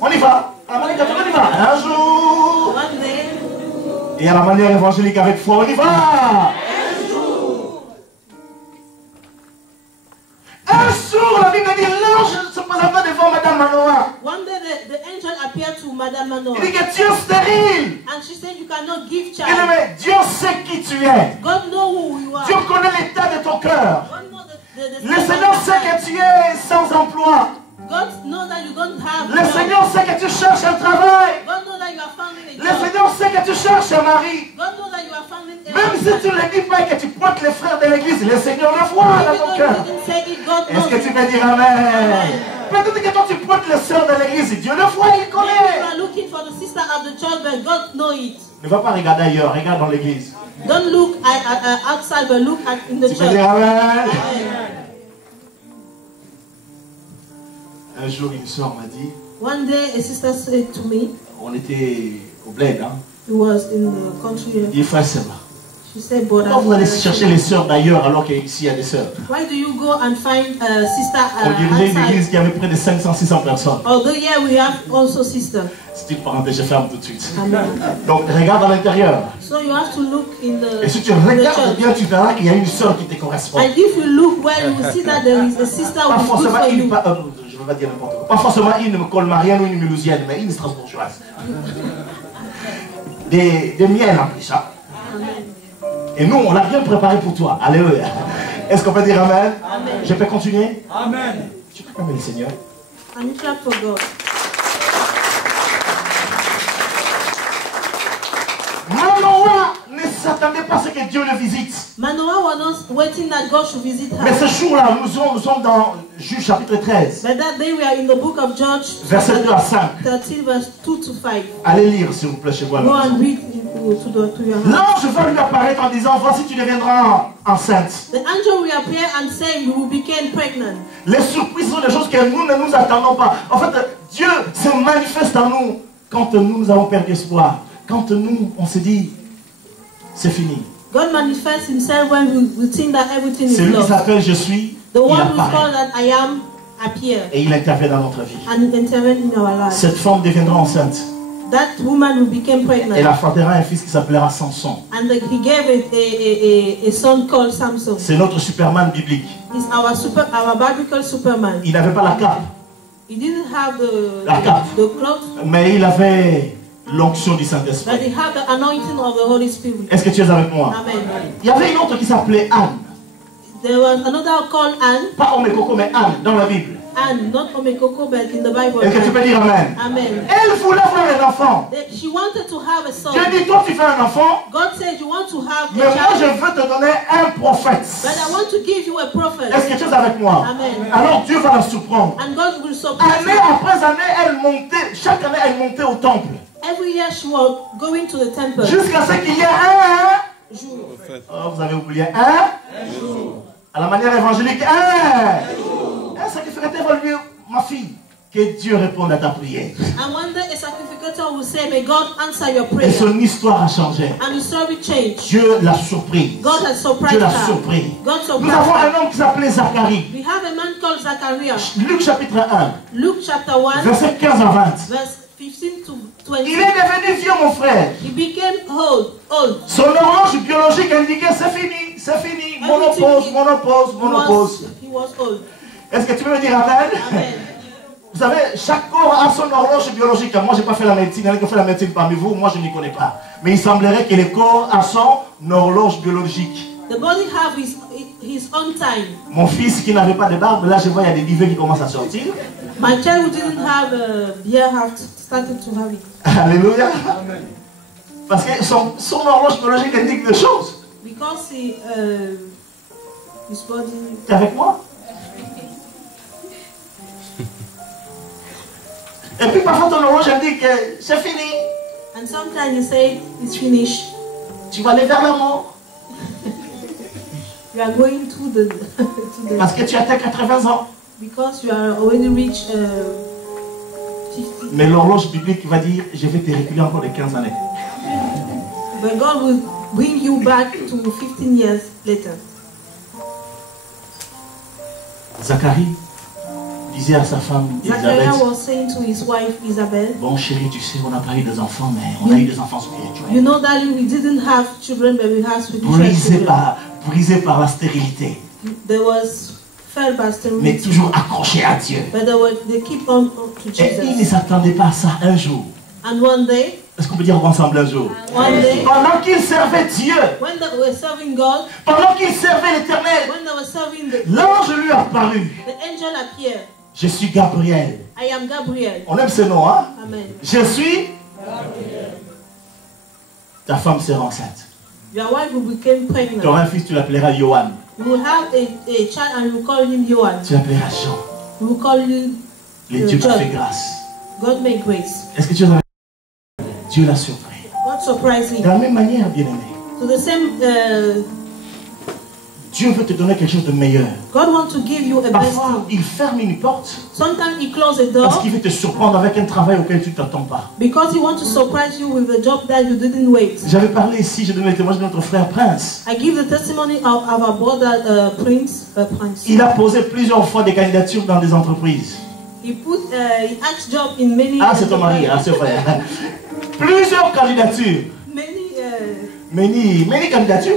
On y va. À la manière catholique, on y va. Un jour. one day, Et à la manière évangélique avec foi, on y va. Un jour, la Bible dit, l'ange se présenta devant Madame Manoah. one day the angel appeared to Madame Manoah. Il dit que tu es stérile. And she said, you cannot give Il dit, child. mais Dieu sait qui tu es. God knows who you are. Dieu connaît l'état de ton cœur. God knows the Le Seigneur sait que tu es sans emploi. God knows that you don't have Le job. Seigneur sait que tu cherches un travail. God knows that you are founding a Le job. Seigneur sait que tu cherches un mari. God knows that you are founding a Même si tu ne le dis pas et que tu pointes les frères de l'église, le Seigneur le voit dans ton Even though cœur. you didn't say it, God Est-ce knows que it. tu peux dire Amen? Peut-être que quand tu pointes les sœurs de l'église, Dieu le voit, il Maybe you connaît. are looking for the sister of the church, but God knows it. Ne va pas regarder ailleurs, regarde dans l'église. Don't look at outside, but look at in the Tu peux church. dire Amen? Amen. Un jour, une sœur m'a dit, One day, a sister said to me, on était au bled, hein? he was in the country. Il dit, frère, c'est là. She said, but Pourquoi vous allez chercher les sœurs d'ailleurs alors qu'ici il y a des sœurs? why do you go and find a sister On dirigeait une outside? église qui avait près de 500-600 personnes. Although yeah, we have also sister. C'est une parenthèse, je ferme tout de suite. Amen. Donc regarde à l'intérieur. So you have to look in Et si the tu regardes church. bien, tu verras qu'il y a une sœur qui te correspond. And if you look well, you will see that there is a sister Pas who is good forcément for une, you. je ne veux pas dire n'importe quoi. Pas forcément une colmarienne ou une mulhousienne, mais une strasbourgeoise. Des miels en plus, hein. Et nous, on l'a bien préparé pour toi. Alléluia. Est-ce qu'on peut dire Amen? Amen. Je peux continuer? Amen. Tu peux aimer le Seigneur. And you clap for God. Manoah ne s'attendait pas à ce que Dieu le visite. Manoah was not waiting that God should visit Mais ce her. jour-là, nous sommes dans Juge chapitre 13, But that day we are in the book of Judges, verset 2 à 5. 13 verse 2 to 5. Allez lire, s'il vous plaît, chez vous. à la Go maison. and read to your house. L'ange va lui apparaître en disant, voici tu deviendras enceinte. The angel will appear and say, you will become pregnant. Les surprises sont des choses que nous ne nous attendons pas. En fait, Dieu se manifeste en nous quand nous avons perdu espoir. Quand nous, on se dit, c'est fini. God manifests himself when we think that everything is C'est lui qui lost. s'appelle Je suis, The il one who's apparaît. called that I am appear Et il intervient dans notre vie. and intervene in our lives. Cette femme deviendra enceinte. That woman will become pregnant. Elle affrontera un fils qui s'appellera Samson. And he gave a son called Samson. C'est notre Superman biblique. He's our biblical Superman. Il n'avait pas la cape, He didn't have La cape. the cloth, mais il avait l'onction du but Saint-Esprit. he had the anointing of the Holy Spirit. Est-ce que tu es avec moi? Amen. Il y avait une autre qui s'appelait Anne. There was another called Anne. Pas Omekoko, mais Anne dans la Bible. Anne, not Omekoko, but in the Bible. Est-ce que tu peux dire Amen? Amen. Elle voulait avoir un enfant. She wanted to have a son. Dieu dit, toi tu fais un enfant, God said, you want to have mais a moi je child, veux te donner un prophète. but I want to give you a prophet. Est-ce que tu es avec moi? Amen. Alors Dieu va la surprendre. And God will surprise Année her. après année, elle montait, chaque année elle montait au temple. Every year she was going to the temple. Jusqu'à ce qu'il y ait un. Jour. Oh, vous avez oublié un jour. À la manière évangélique, un sacrificateur va lui dire, ma fille, que Dieu réponde à ta prière. And one day a sacrificator will say, may God answer your Et prayer. son histoire a changé. And the story changed. Dieu l'a surprise. God has surprised Dieu l'a her. surpris. God Nous surprised avons her. un homme qui s'appelait Zacharie. We have a man called Zachariah. Luc chapitre 1, Luke chapter 1, verset 15 à 20. verse 15 to Il 20. est devenu vieux, mon frère. He became old. Son horloge biologique indiquait c'est fini, c'est fini. Monopause, monopause, monopause. He was old. Est-ce que tu peux me dire amen? Amen. Vous savez, chaque corps a son horloge biologique. Moi, je n'ai pas fait la médecine. Il y en a qui ont fait la médecine parmi vous. Moi, je n'y connais pas. Mais il semblerait que le corps a son horloge biologique. The body have his own time. Mon fils qui n'avait pas de barbe, là, je vois, il y a des divers qui commencent à sortir. My child who didn't have a beard have started to have it. Alléluia. Parce que son horloge biologique indique des choses. Because his body. Tu es avec moi? Et puis parfois ton horloge indique que c'est fini. And sometimes you say it's finished. Tu vas aller vers la mort. You are going to the Parce que tu atteins 80 ans. because you are already reached 50. Mais l'horloge biblique va dire, je vais te reculer encore de 15 années. But God will bring you back to 15 years later. Zacharie disait à sa femme Zachariah Elisabeth, was saying to his wife Isabel, bon chérie, tu sais, on n'a pas eu des enfants, mais on a eu des enfants spirituels. you know, darling, we didn't have children, but we had spiritual children. Brisé par la stérilité, There was fell by mais sterility, toujours accroché à Dieu. but they keep on to Et il ne Jesus. s'attendait pas à ça un jour. And one day, Est-ce qu'on peut dire ensemble un jour? Pendant qu'il servait Dieu, when they were serving God, pendant qu'il servait l'Éternel, when they were serving l'ange lui a apparu. the angel appeared. Je suis Gabriel. I am Gabriel. On aime ce nom, hein? Amen. Je suis Gabriel. Ta femme sera enceinte. Your wife will become Tu pregnant. auras un fils, tu l'appelleras Johan. You will have a child and you will call him Johan. Tu l'appelleras Jean. You will call him Le Dieu qui John. fait grâce. God make grace. Est-ce que tu as Dieu l'a surpris. God surprised De him. la même manière, bien-aimé, So the same, Dieu veut te donner quelque chose de meilleur. God wants to give you a best Parfois, thing. il ferme une porte Sometimes he closes a parce door qu'il veut te surprendre avec un travail auquel tu ne t'attends pas. because he wants to surprise you with a job that you didn't wait. J'avais parlé ici, j'ai donné le témoignage de notre frère Prince. I give the testimony of our brother Prince. Il a posé plusieurs fois des candidatures dans des entreprises. He asked job in many. Ah, c'est ton mari, ah, c'est vrai. Plusieurs candidatures. Many candidatures.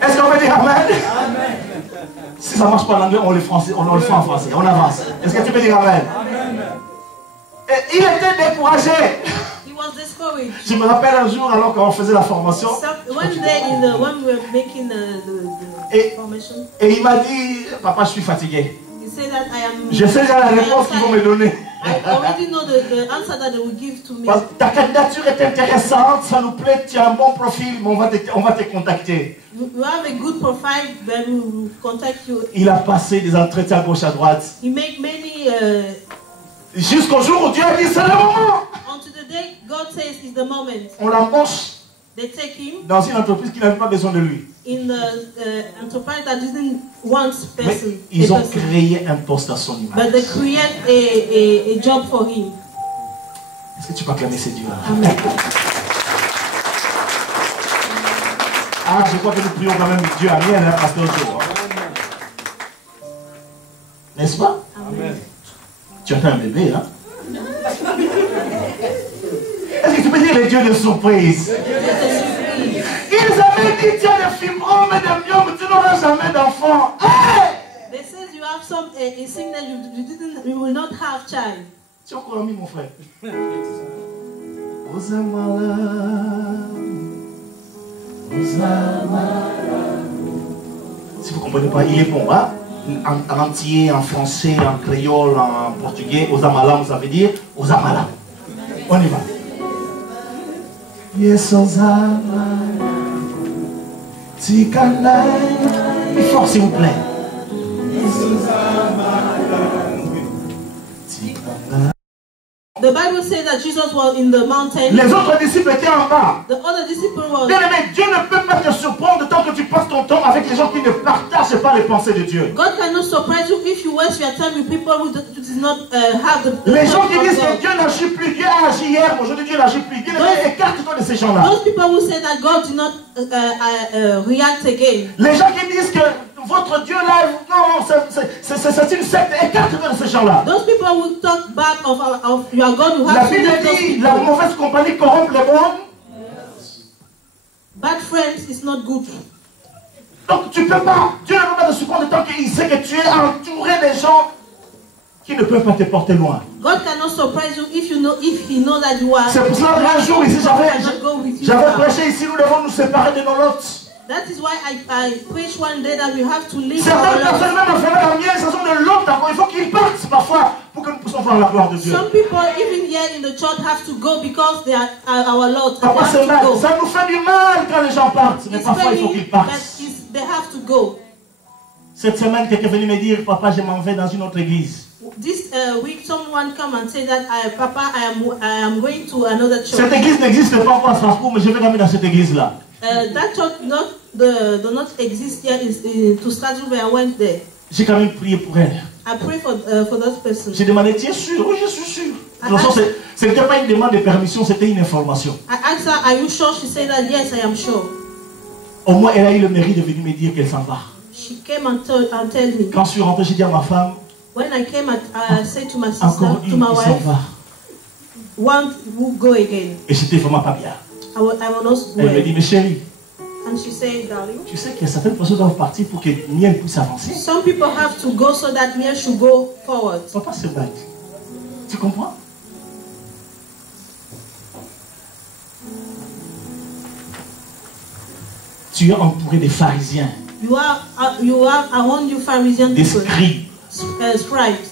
Est-ce qu'on peut dire Amen? Amen. Si ça ne marche pas en anglais, on le fait en français. On avance. Est-ce que tu peux dire Amen? Amen. Et il était découragé. He was discouraged. Je me rappelle un jour, alors qu'on faisait la formation. One day, when we were making the formation. Et il m'a dit, papa, je suis fatigué. He said that I am. Je sais déjà la réponse qu'ils vont me donner. I already know the answer that they will give to me. Ta candidature est intéressante, ça nous plaît, tu as un bon profil, mais on va te contacter. You have a good profile, then we will contact you. Il a passé des entretiens à gauche à droite. He made many. Jusqu'au jour où Dieu a dit c'est le moment. Until the day God says is the moment. On l'embauche They take him dans une entreprise qui n'avait pas besoin de lui. in the enterprise that didn't want Mais person. ils ont créé un poste à son image. But they create a job for him. Est-ce que tu peux acclamer ces dieux-là? Amen. Ah, je crois que nous prions quand même Dieu. Amen, hein, pasteur Joe. N'est-ce pas? Amen. Tu attends un bébé, hein? Est-ce que tu peux dire les dieux de surprise? Ils avaient dit tu as des fibromes et des myomes, tu n'auras jamais d'enfant. Hey! They said you have a sickness you will not have child. Tu as encore ami, mon frère? Osamala. Si vous ne comprenez pas, il est bon, hein? En entier, en français, en créole, en portugais, Osamala, ça veut dire Osamala. On y va. Yes, Osamala. Tikanai. Plus fort, s'il vous plaît. Yes, Osamala. Tikanai. The Bible says that Jesus was in the mountain. Les autres disciples étaient en bas. The other disciple was. Bien aimé, Dieu ne peut pas te surprendre tant que tu passes ton temps avec les gens qui ne partagent pas les pensées de Dieu. God cannot surprise you if you waste your time with people who do not have the. Les gens qui disent que Dieu n'agit plus, Dieu a agi hier, aujourd'hui Dieu n'agit plus. Bien aimé, écarte-toi de ces gens-là. Those people who say that God did not react again. Les gens qui disent que votre Dieu là, non, c'est une secte, écarte-toi de ces gens-là. Those people who talk back of your God who La have Bible dit, la mauvaise compagnie corrompt les bonnes. Bad friends is not good. Donc tu ne peux pas, Dieu ne peut pas te surprendre tant qu'il sait que tu es entouré des gens qui ne peuvent pas te porter loin. God cannot surprise you if he knows that you are. C'est pour cela qu'un jour ici, j'avais prêché ici, nous devons nous séparer de nos lots. That is why I preach one day that we have to leave. Certaines personnes, même à la mienne, ce sont de l'autre encore. Il faut qu'ils partent parfois pour que nous puissions voir la gloire de Dieu. Some people, even here in the church, have to go because they are our Lord. Parfois c'est mal. Ça nous fait du mal quand les gens partent, mais parfois il faut qu'ils partent. They have to go. Cette semaine, quelqu'un est venu me dire, papa, je m'en vais dans une autre église. This week, someone come and say that, Papa, I am going to another church. Cette église n'existe pas encore à Strasbourg, mais je vais quand même dans cette église-là. That church do not exist here to Strasbourg. I went there. J'ai quand même prié pour elle. I pray for that person. J'ai demandé, tu es sûr? Oui, je suis sûr. De toute façon, ce n'était pas une demande de permission, c'était une information. I asked her, are you sure? She said that, yes, I am sure. Au moins, elle a eu le mérite de venir me dire qu'elle s'en va. She came and tell me. Quand je suis rentré, j'ai dit à ma femme, when I came, I said to my sister, to my wife, one will go again. Et c'était vraiment pas bien. I will not go. Elle me dit, mais chérie, and she said, darling, tu sais qu'il y a certaines personnes qui doivent partir pour que Miel puisse avancer. Some people have to go so that Miel should go forward. Papa se bat. Tu comprends? Tu es entouré des pharisiens. You are around you Pharisian des people. Scribes.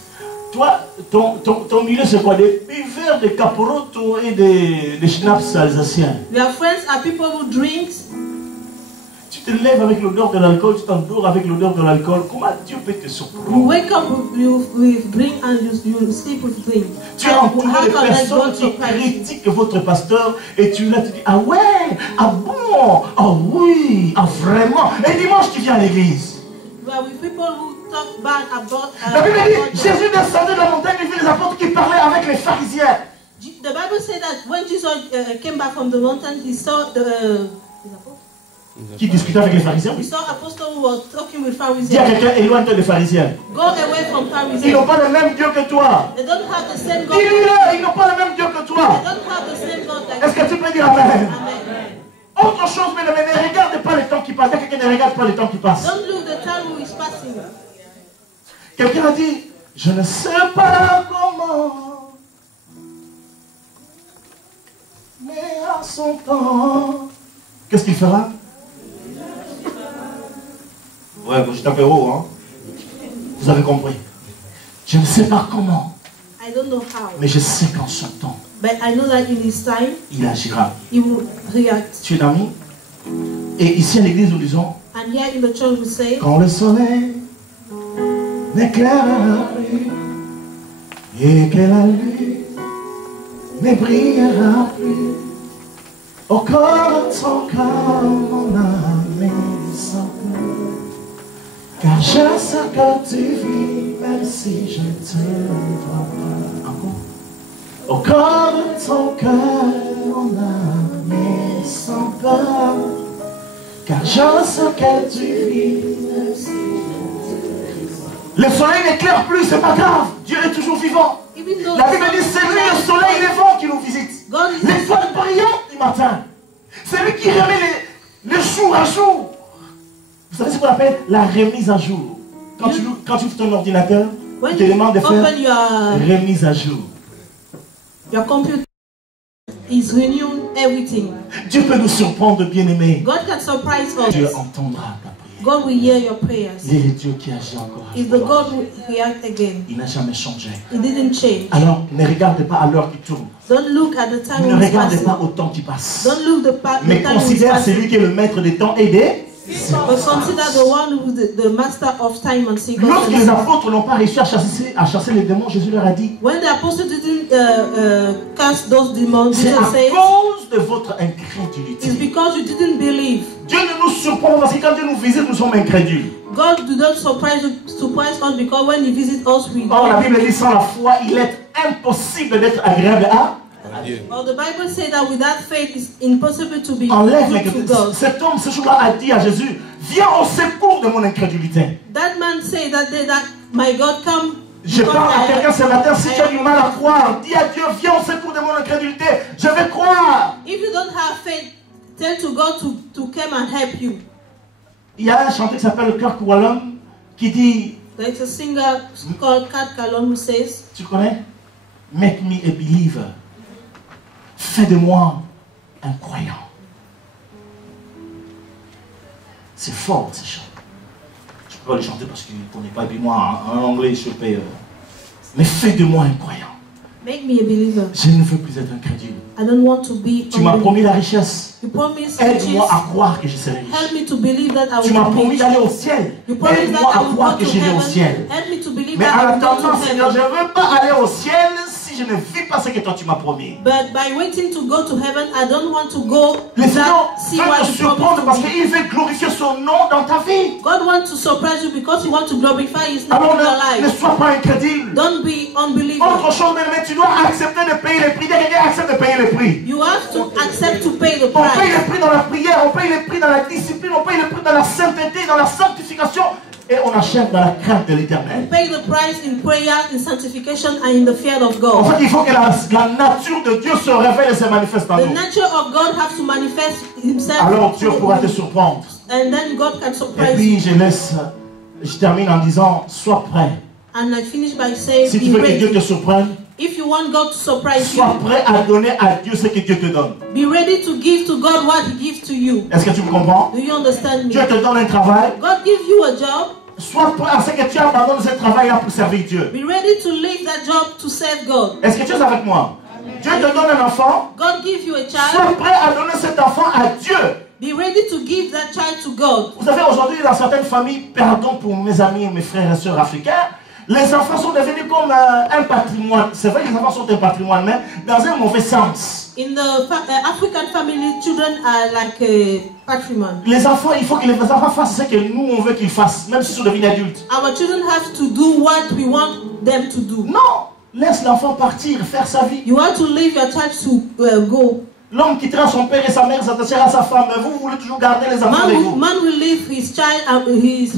Toi, ton milieu c'est quoi? Des buveurs de caporoto et des schnapps alsaciens. Your friends are people who drink. Tu te lèves avec l'odeur de l'alcool, tu t'endors avec l'odeur de l'alcool. Comment Dieu peut te surprendre? You wake up with drink and you sleep with drink. Tu es entouré de personnes qui critiquent votre pasteur et tu là tu dis, ah ouais, ah bon, ah oui, ah vraiment. Et dimanche tu viens à l'église. Well, with people who talk bad about, la Bible dit, Jésus descendait de la montagne et vit les apôtres qui parlaient avec les pharisiens. The Bible said that when Jesus came back from the mountain, he saw qui discutait avec les pharisiens. He saw apostles who were talking with Pharisees. Dis à quelqu'un, éloigne-toi des pharisiens. Go away from Pharisees. Ils n'ont pas le même Dieu que toi. They don't have the same God. Dis-le, ils n'ont pas le même Dieu que toi. They don't have the same God like Est-ce que tu peux dire amen? Amen. Autre chose, mais ne regarde pas le temps qui passe. Quelqu'un ne regarde pas le temps qui passe. Don't look the time who is passing. Quelqu'un a dit, je ne sais pas comment, mais à son temps. Qu'est-ce qu'il fera? Ouais, je t'appelle haut, hein. Vous avez compris. Je ne sais pas comment. I don't know how. Mais je sais qu'en son temps. But I know that in his time, il agira. He will react. Tu es ami? Et ici à l'église, nous disons, and here in the church we say, quand le soleil n'éclairera plus et que la lune ne brillera plus, au corps de ton corps, mon âme sans plus. Car je sais que tu vis, même si je ne te vois pas. Encore. Au corps de ton cœur, mon âme est sans peur. Car je sais que tu vis, même si je ne te vois pas. Le soleil n'éclaire plus, c'est pas grave. Dieu est toujours vivant. La Bible dit, c'est lui le soleil et les vents qui nous visitent. L'étoile brillante du matin. C'est lui qui remet les jours à jour. Vous savez ce qu'on appelle la remise à jour? Quand tu ouvres ton ordinateur, il te demande de faire remise à jour. Your computer is renewing everything. Dieu peut nous surprendre, bien-aimés. God can surprise us. Dieu entendra ta prière. God will hear your prayers. Il est le Dieu qui agit encore. Is the God who react again. Il n'a jamais changé. He didn't change. Alors, ne regarde pas à l'heure qui tourne. Don't look at the time. Ne regarde pas au temps qui passe. Don't look the mais considère celui qui est le maître des temps et des. But consider the one who is the master of time and sequence. Lorsque les apôtres n'ont pas réussi à chasser les démons, Jésus leur a dit. When the apostles didn't cast those demons, c'est à cause de votre incrédulité. It's because you didn't believe. Dieu ne nous surprend parce que quand Dieu nous visite, nous sommes incrédules. God do not surprise us because when He visits us, we. Or la Bible dit sans la foi, il est impossible d'être agréable à. Well, the Bible says that without faith it's impossible to be good to God. Cet homme, ce jour-là, a dit à Jésus, viens au secours de mon incrédulité. That man said that day that my God come. Je parle à quelqu'un ce matin, si tu as du mal à croire, dis à Dieu, viens au secours de mon incrédulité, je vais croire. If you don't have faith, tell to God to come and help you. Il y a un chanteur qui s'appelle Kirk Whalum qui dit... There's a singer called Kirk Whalum who says... Tu connais? Make me a believer. Fais de moi un croyant. C'est fort ces chants. Je ne peux pas les chanter parce qu'ils ne connaissent pas. Et puis moi, en anglais, je paye. Mais fais de moi un croyant. Make me a believer. Je ne veux plus être incrédule. I don't want to be. Tu m'as promis la richesse. You promised Aide-moi à croire que je serai riche. Help me to believe that I will Tu m'as be promis rich. d'aller au ciel. Aide-moi à croire que j'irai au ciel. Help me to believe Mais that en I will go attendant, to Seigneur, je heaven. ne veux pas aller au ciel si je ne vis pas ce que toi tu m'as promis. But by waiting to go to heaven, I don't want to go Le Seigneur see veut what te you surprendre parce promised to me. qu'il veut glorifier son nom dans ta vie. God wants to surprise you because He wants to glorify His name Alors in your ne life. sois pas incrédule. Don't be unbeliever. Autre chose, mais tu dois accepter de payer les prix. Quelqu'un accepte de payer les prix. You have to accept to pay the On paye price. les prix dans la prière, on paye les prix dans la discipline, on paye les prix dans la sainteté, dans la sanctification. Et on achète dans la crainte de l'éternel. Pay the price in prayer, in sanctification, and in the fear of En God. fait, il faut que la nature de Dieu se révèle et se manifeste en The nous. nature of God has to manifest Himself. Alors Dieu pourra te surprendre. And then God can Et surprise puis you. je termine en disant, sois prêt. And I finish by saying, Si tu be veux que Dieu te ready. surprenne, If you want God to surprise you, sois prêt à donner à Dieu ce que Dieu te donne. be ready to give to God what He gives to you. Est-ce que tu me comprends? Do you understand me? Dieu te donne un travail. God gives you a job. Sois prêt à ce que tu abandonnes ce travail-là pour servir Dieu. Be ready to leave that job to serve God. Est-ce que tu es avec moi? Dieu te donne un enfant. God gives you a child. Sois prêt à donner cet enfant à Dieu. Be ready to give that child to God. Vous savez, aujourd'hui, dans certaines familles, pardon pour mes amis et mes frères et sœurs africains, les enfants sont devenus comme un patrimoine. C'est vrai que les enfants sont un patrimoine, mais dans un mauvais sens. In the African family, children are like a patrimony. Les enfants, il faut que les enfants fassent ce que nous, on veut qu'ils fassent, même s'ils sont devenus adultes. Our children have to do what we want them to do. Non! Laisse l'enfant partir, faire sa vie. You have to leave your child to go. L'homme quittera son père et sa mère, s'attachera à sa femme, mais vous voulez toujours garder les enfants de vous. Man will leave his child and his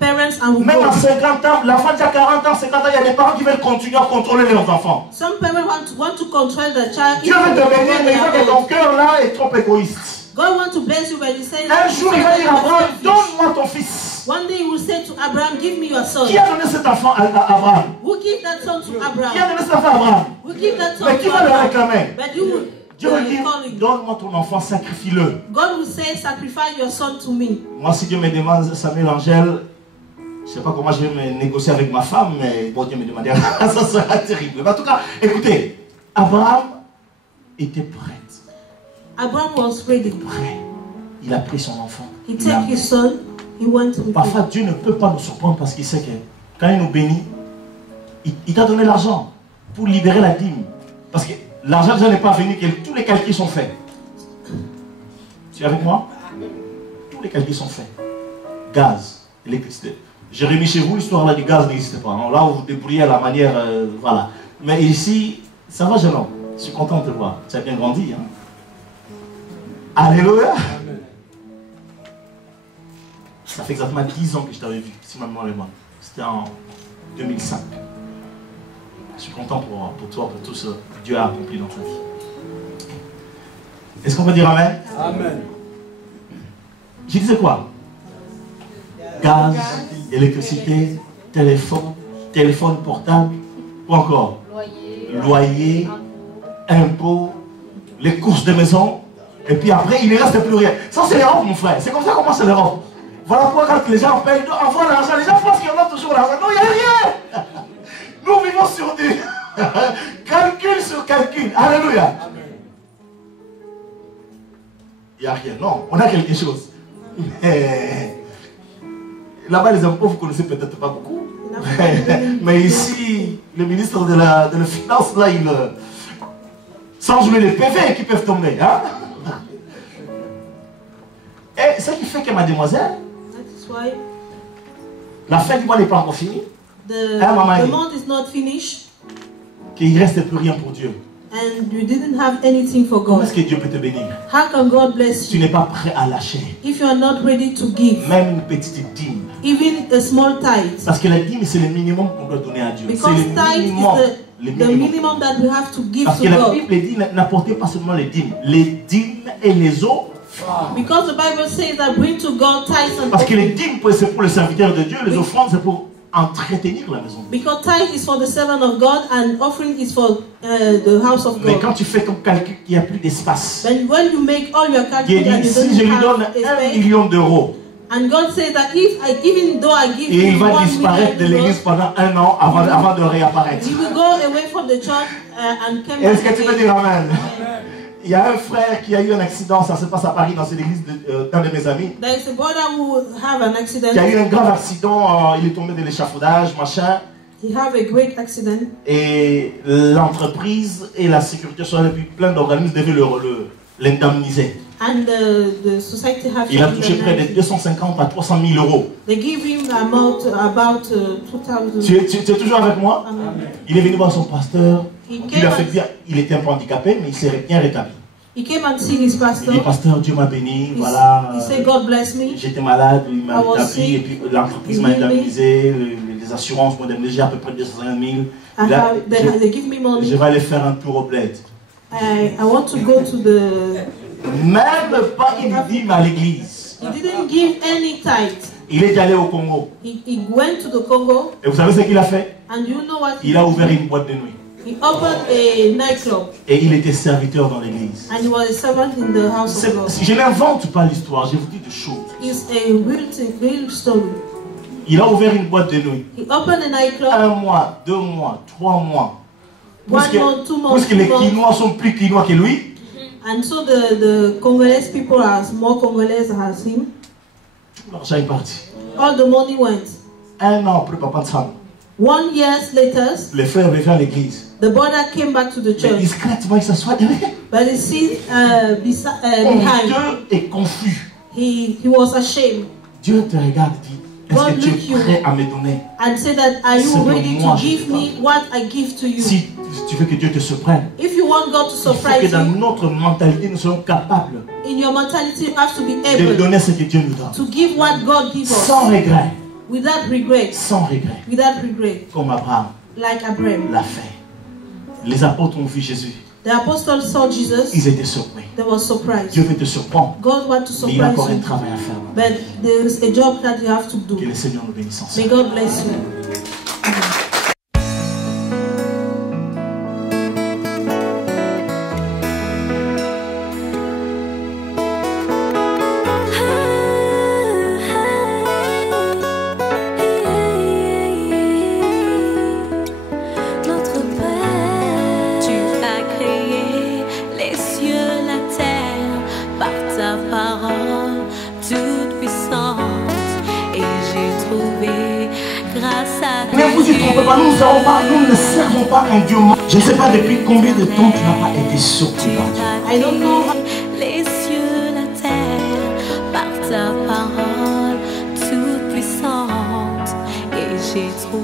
parents and will Même go. à 50 ans, l'enfant qui a 40 ans, 50 ans, il y a des parents qui veulent continuer à contrôler leurs enfants. Some parents want to control the child. Dieu veut te bénir, mais il veut que ton cœur là est trop égoïste. God wants to bless you, but you say Un jour, il va dire à Abraham, donne-moi ton fils. One day he will say to Abraham, give me your son. Qui a donné cet enfant à Abraham? Who give that son to Qui a Abraham? donné cet enfant à Abraham? Who give that son Mais qui to va le Abraham? réclamer? But you will Dieu va dire, call him. donne-moi ton enfant, sacrifie-le. God will say, sacrifice your son to me. Moi, si Dieu me demande, Samuel Angèle, je ne sais pas comment je vais me négocier avec ma femme, mais bon, Dieu me demandera, ça sera terrible. Mais en tout cas, écoutez, Abraham était prêt. Abraham was ready. Prêt. Il a pris son enfant. He took his son. He went with him. Parfois, Dieu ne peut pas nous surprendre parce qu'il sait que quand il nous bénit, il t'a donné l'argent pour libérer la dîme. Parce que l'argent déjà n'est pas venu, tous les calculs sont faits. Tu es avec moi? Tous les calculs sont faits. Gaz, électricité. J'ai remis chez vous, l'histoire là du gaz n'existe pas. Là, vous vous débrouillez à la manière, voilà. Mais ici, ça va, jeune homme. Je suis content de te voir. Tu as bien grandi. Hein? Alléluia. Ça fait exactement 10 ans que je t'avais vu, si ma mémoire est bonne. C'était en 2005. Je suis content pour toi, pour tout ce que Dieu a accompli dans ta vie. Est-ce qu'on peut dire Amen? Amen. Je disais quoi? Gaz, électricité, téléphone portable, ou encore loyer, impôts, les courses de maison, et puis après il ne reste plus rien. Ça c'est l'Europe mon frère, c'est comme ça commence l'Europe. Voilà pourquoi quand les gens payent, envoient l'argent, les gens pensent qu'il y en a toujours l'argent. Non, il n'y a rien. Nous vivons sur du calcul sur calcul. Alléluia. Il n'y a rien. Non, on a quelque chose. Là-bas, les impôts, vous ne connaissez peut-être pas beaucoup. Mais ici, le ministre de la Finance, là, il... sans jouer les PV qui peuvent tomber. Hein? Et ce qui fait que, mademoiselle, la fin du mois n'est pas encore finie. The month is not finished. Qu'il ne reste plus rien pour Dieu. And you didn't have anything for Comment God. est-ce que Dieu peut te bénir? How can God bless Tu you n'es pas prêt à lâcher. if you are not ready to give? Même une petite dîme. Even a small tithe. Parce que la dîme, c'est le minimum qu'on doit donner à Dieu. C'est Because le tithe minimum. is the minimum that we have to give Parce to que la God. Bible dit n'apportez pas seulement les dîmes. Les dîmes et les offrandes Because the Bible says that bring to God tithes and Parce que les dîmes, c'est pour le serviteur de Dieu, les offrandes, c'est pour entretenir la maison. Because tithe is for the servant of God and offering is for the house of God. Mais quand tu fais ton calcul, il n'y a plus d'espace. When you make all your calculations and you Si je lui donne don't 1 have million d'euros, and God says that even though I give et il him va 1 disparaître de million l'église pendant 1 an avant de réapparaître. he will go away from the church and come Est-ce back que tu peux again. dire amen? Il y a un frère qui a eu un accident, ça se passe à Paris, dans cette église d'un de mes amis. There is a brother who have an accident. Il y a eu un grave accident, il est tombé de l'échafaudage, machin. He have a great accident. Et l'entreprise et la sécurité sociale, depuis plein d'organismes devaient l'indemniser. And the society have Il a touché près de 250 à 300 000 euros. They give him about 2,000. Tu es toujours avec moi? Amen. Il est venu voir son pasteur. He Il came a fait and- bien. Il était un peu handicapé, mais il s'est bien rétabli. He came and see his Il pastor. dit, pasteur, Dieu m'a béni, He voilà. said, God bless me. J'étais malade, il m'a I was établi, sick. et puis l'entreprise m'a indemnisé, les assurances m'ont indemnisé à peu près 250 000. Là, They give me money. je vais aller faire un tour au bled. I want to go to the... Même pas une dîme à l'église. He didn't give any tithe. Il est allé au Congo. He went to the Congo, Et vous savez ce qu'il a fait? and you know what? Il a ouvert une boîte de nuit. He opened a nightclub, Et il était serviteur dans l'église. and he was a servant in the house of God. Je n'invente pas l'histoire, je vous dis des choses. It's a real story. Il a ouvert une boîte de nuit. He opened a nightclub. 1 mois, 2 mois, 3 mois. 1 month, 2 months, Puisque les 2 months. Quinois sont plus Quinois que lui, And so the Congolese people are more Congolese as him. tout l'argent est parti. All the money went. 1 an après Papa Tsam, 1 year later, les frères reviennent à l'église. the brother came back to the Mais church, discrètement, il s'assoit derrière. but he sit behind. Honteux et confus. He was ashamed Dieu te regarde et dit, est-ce God que tu look you. es prêt à me donner? and said that, are Ce you que ready moi to je give fais me what I give to you? Si tu veux que Dieu te surprenne, If you want God to il faut que surprise dans you, notre mentalité, nous soyons capables in your mentality you have to be de able donner ce que Dieu nous donne. to give what God gives us Sans regret. without regret. Sans regret. Without regret, Comme Abraham like Abraham. l'a fait. Les apôtres ont vu Jésus. The apostles saw Jesus, Ils étaient surpris. they were surprised. Dieu veut te surprendre. God wants to Mais il y a surprise encore un you, travail à faire. but there is a job that you have to Que do. le Seigneur nous bénisse ensemble. May God bless you. Notre Père, tu as créé les cieux, la terre, par ta parole toute puissante. Et j'ai trouvé grâce à Ne vous y trompez pas, nous ne servons pas un Dieu mort. Je ne sais pas depuis combien de temps tu n'as pas été surpris par Dieu. I don't know how les cieux, la terre, par ta parole toute puissante. Et j'ai trouvé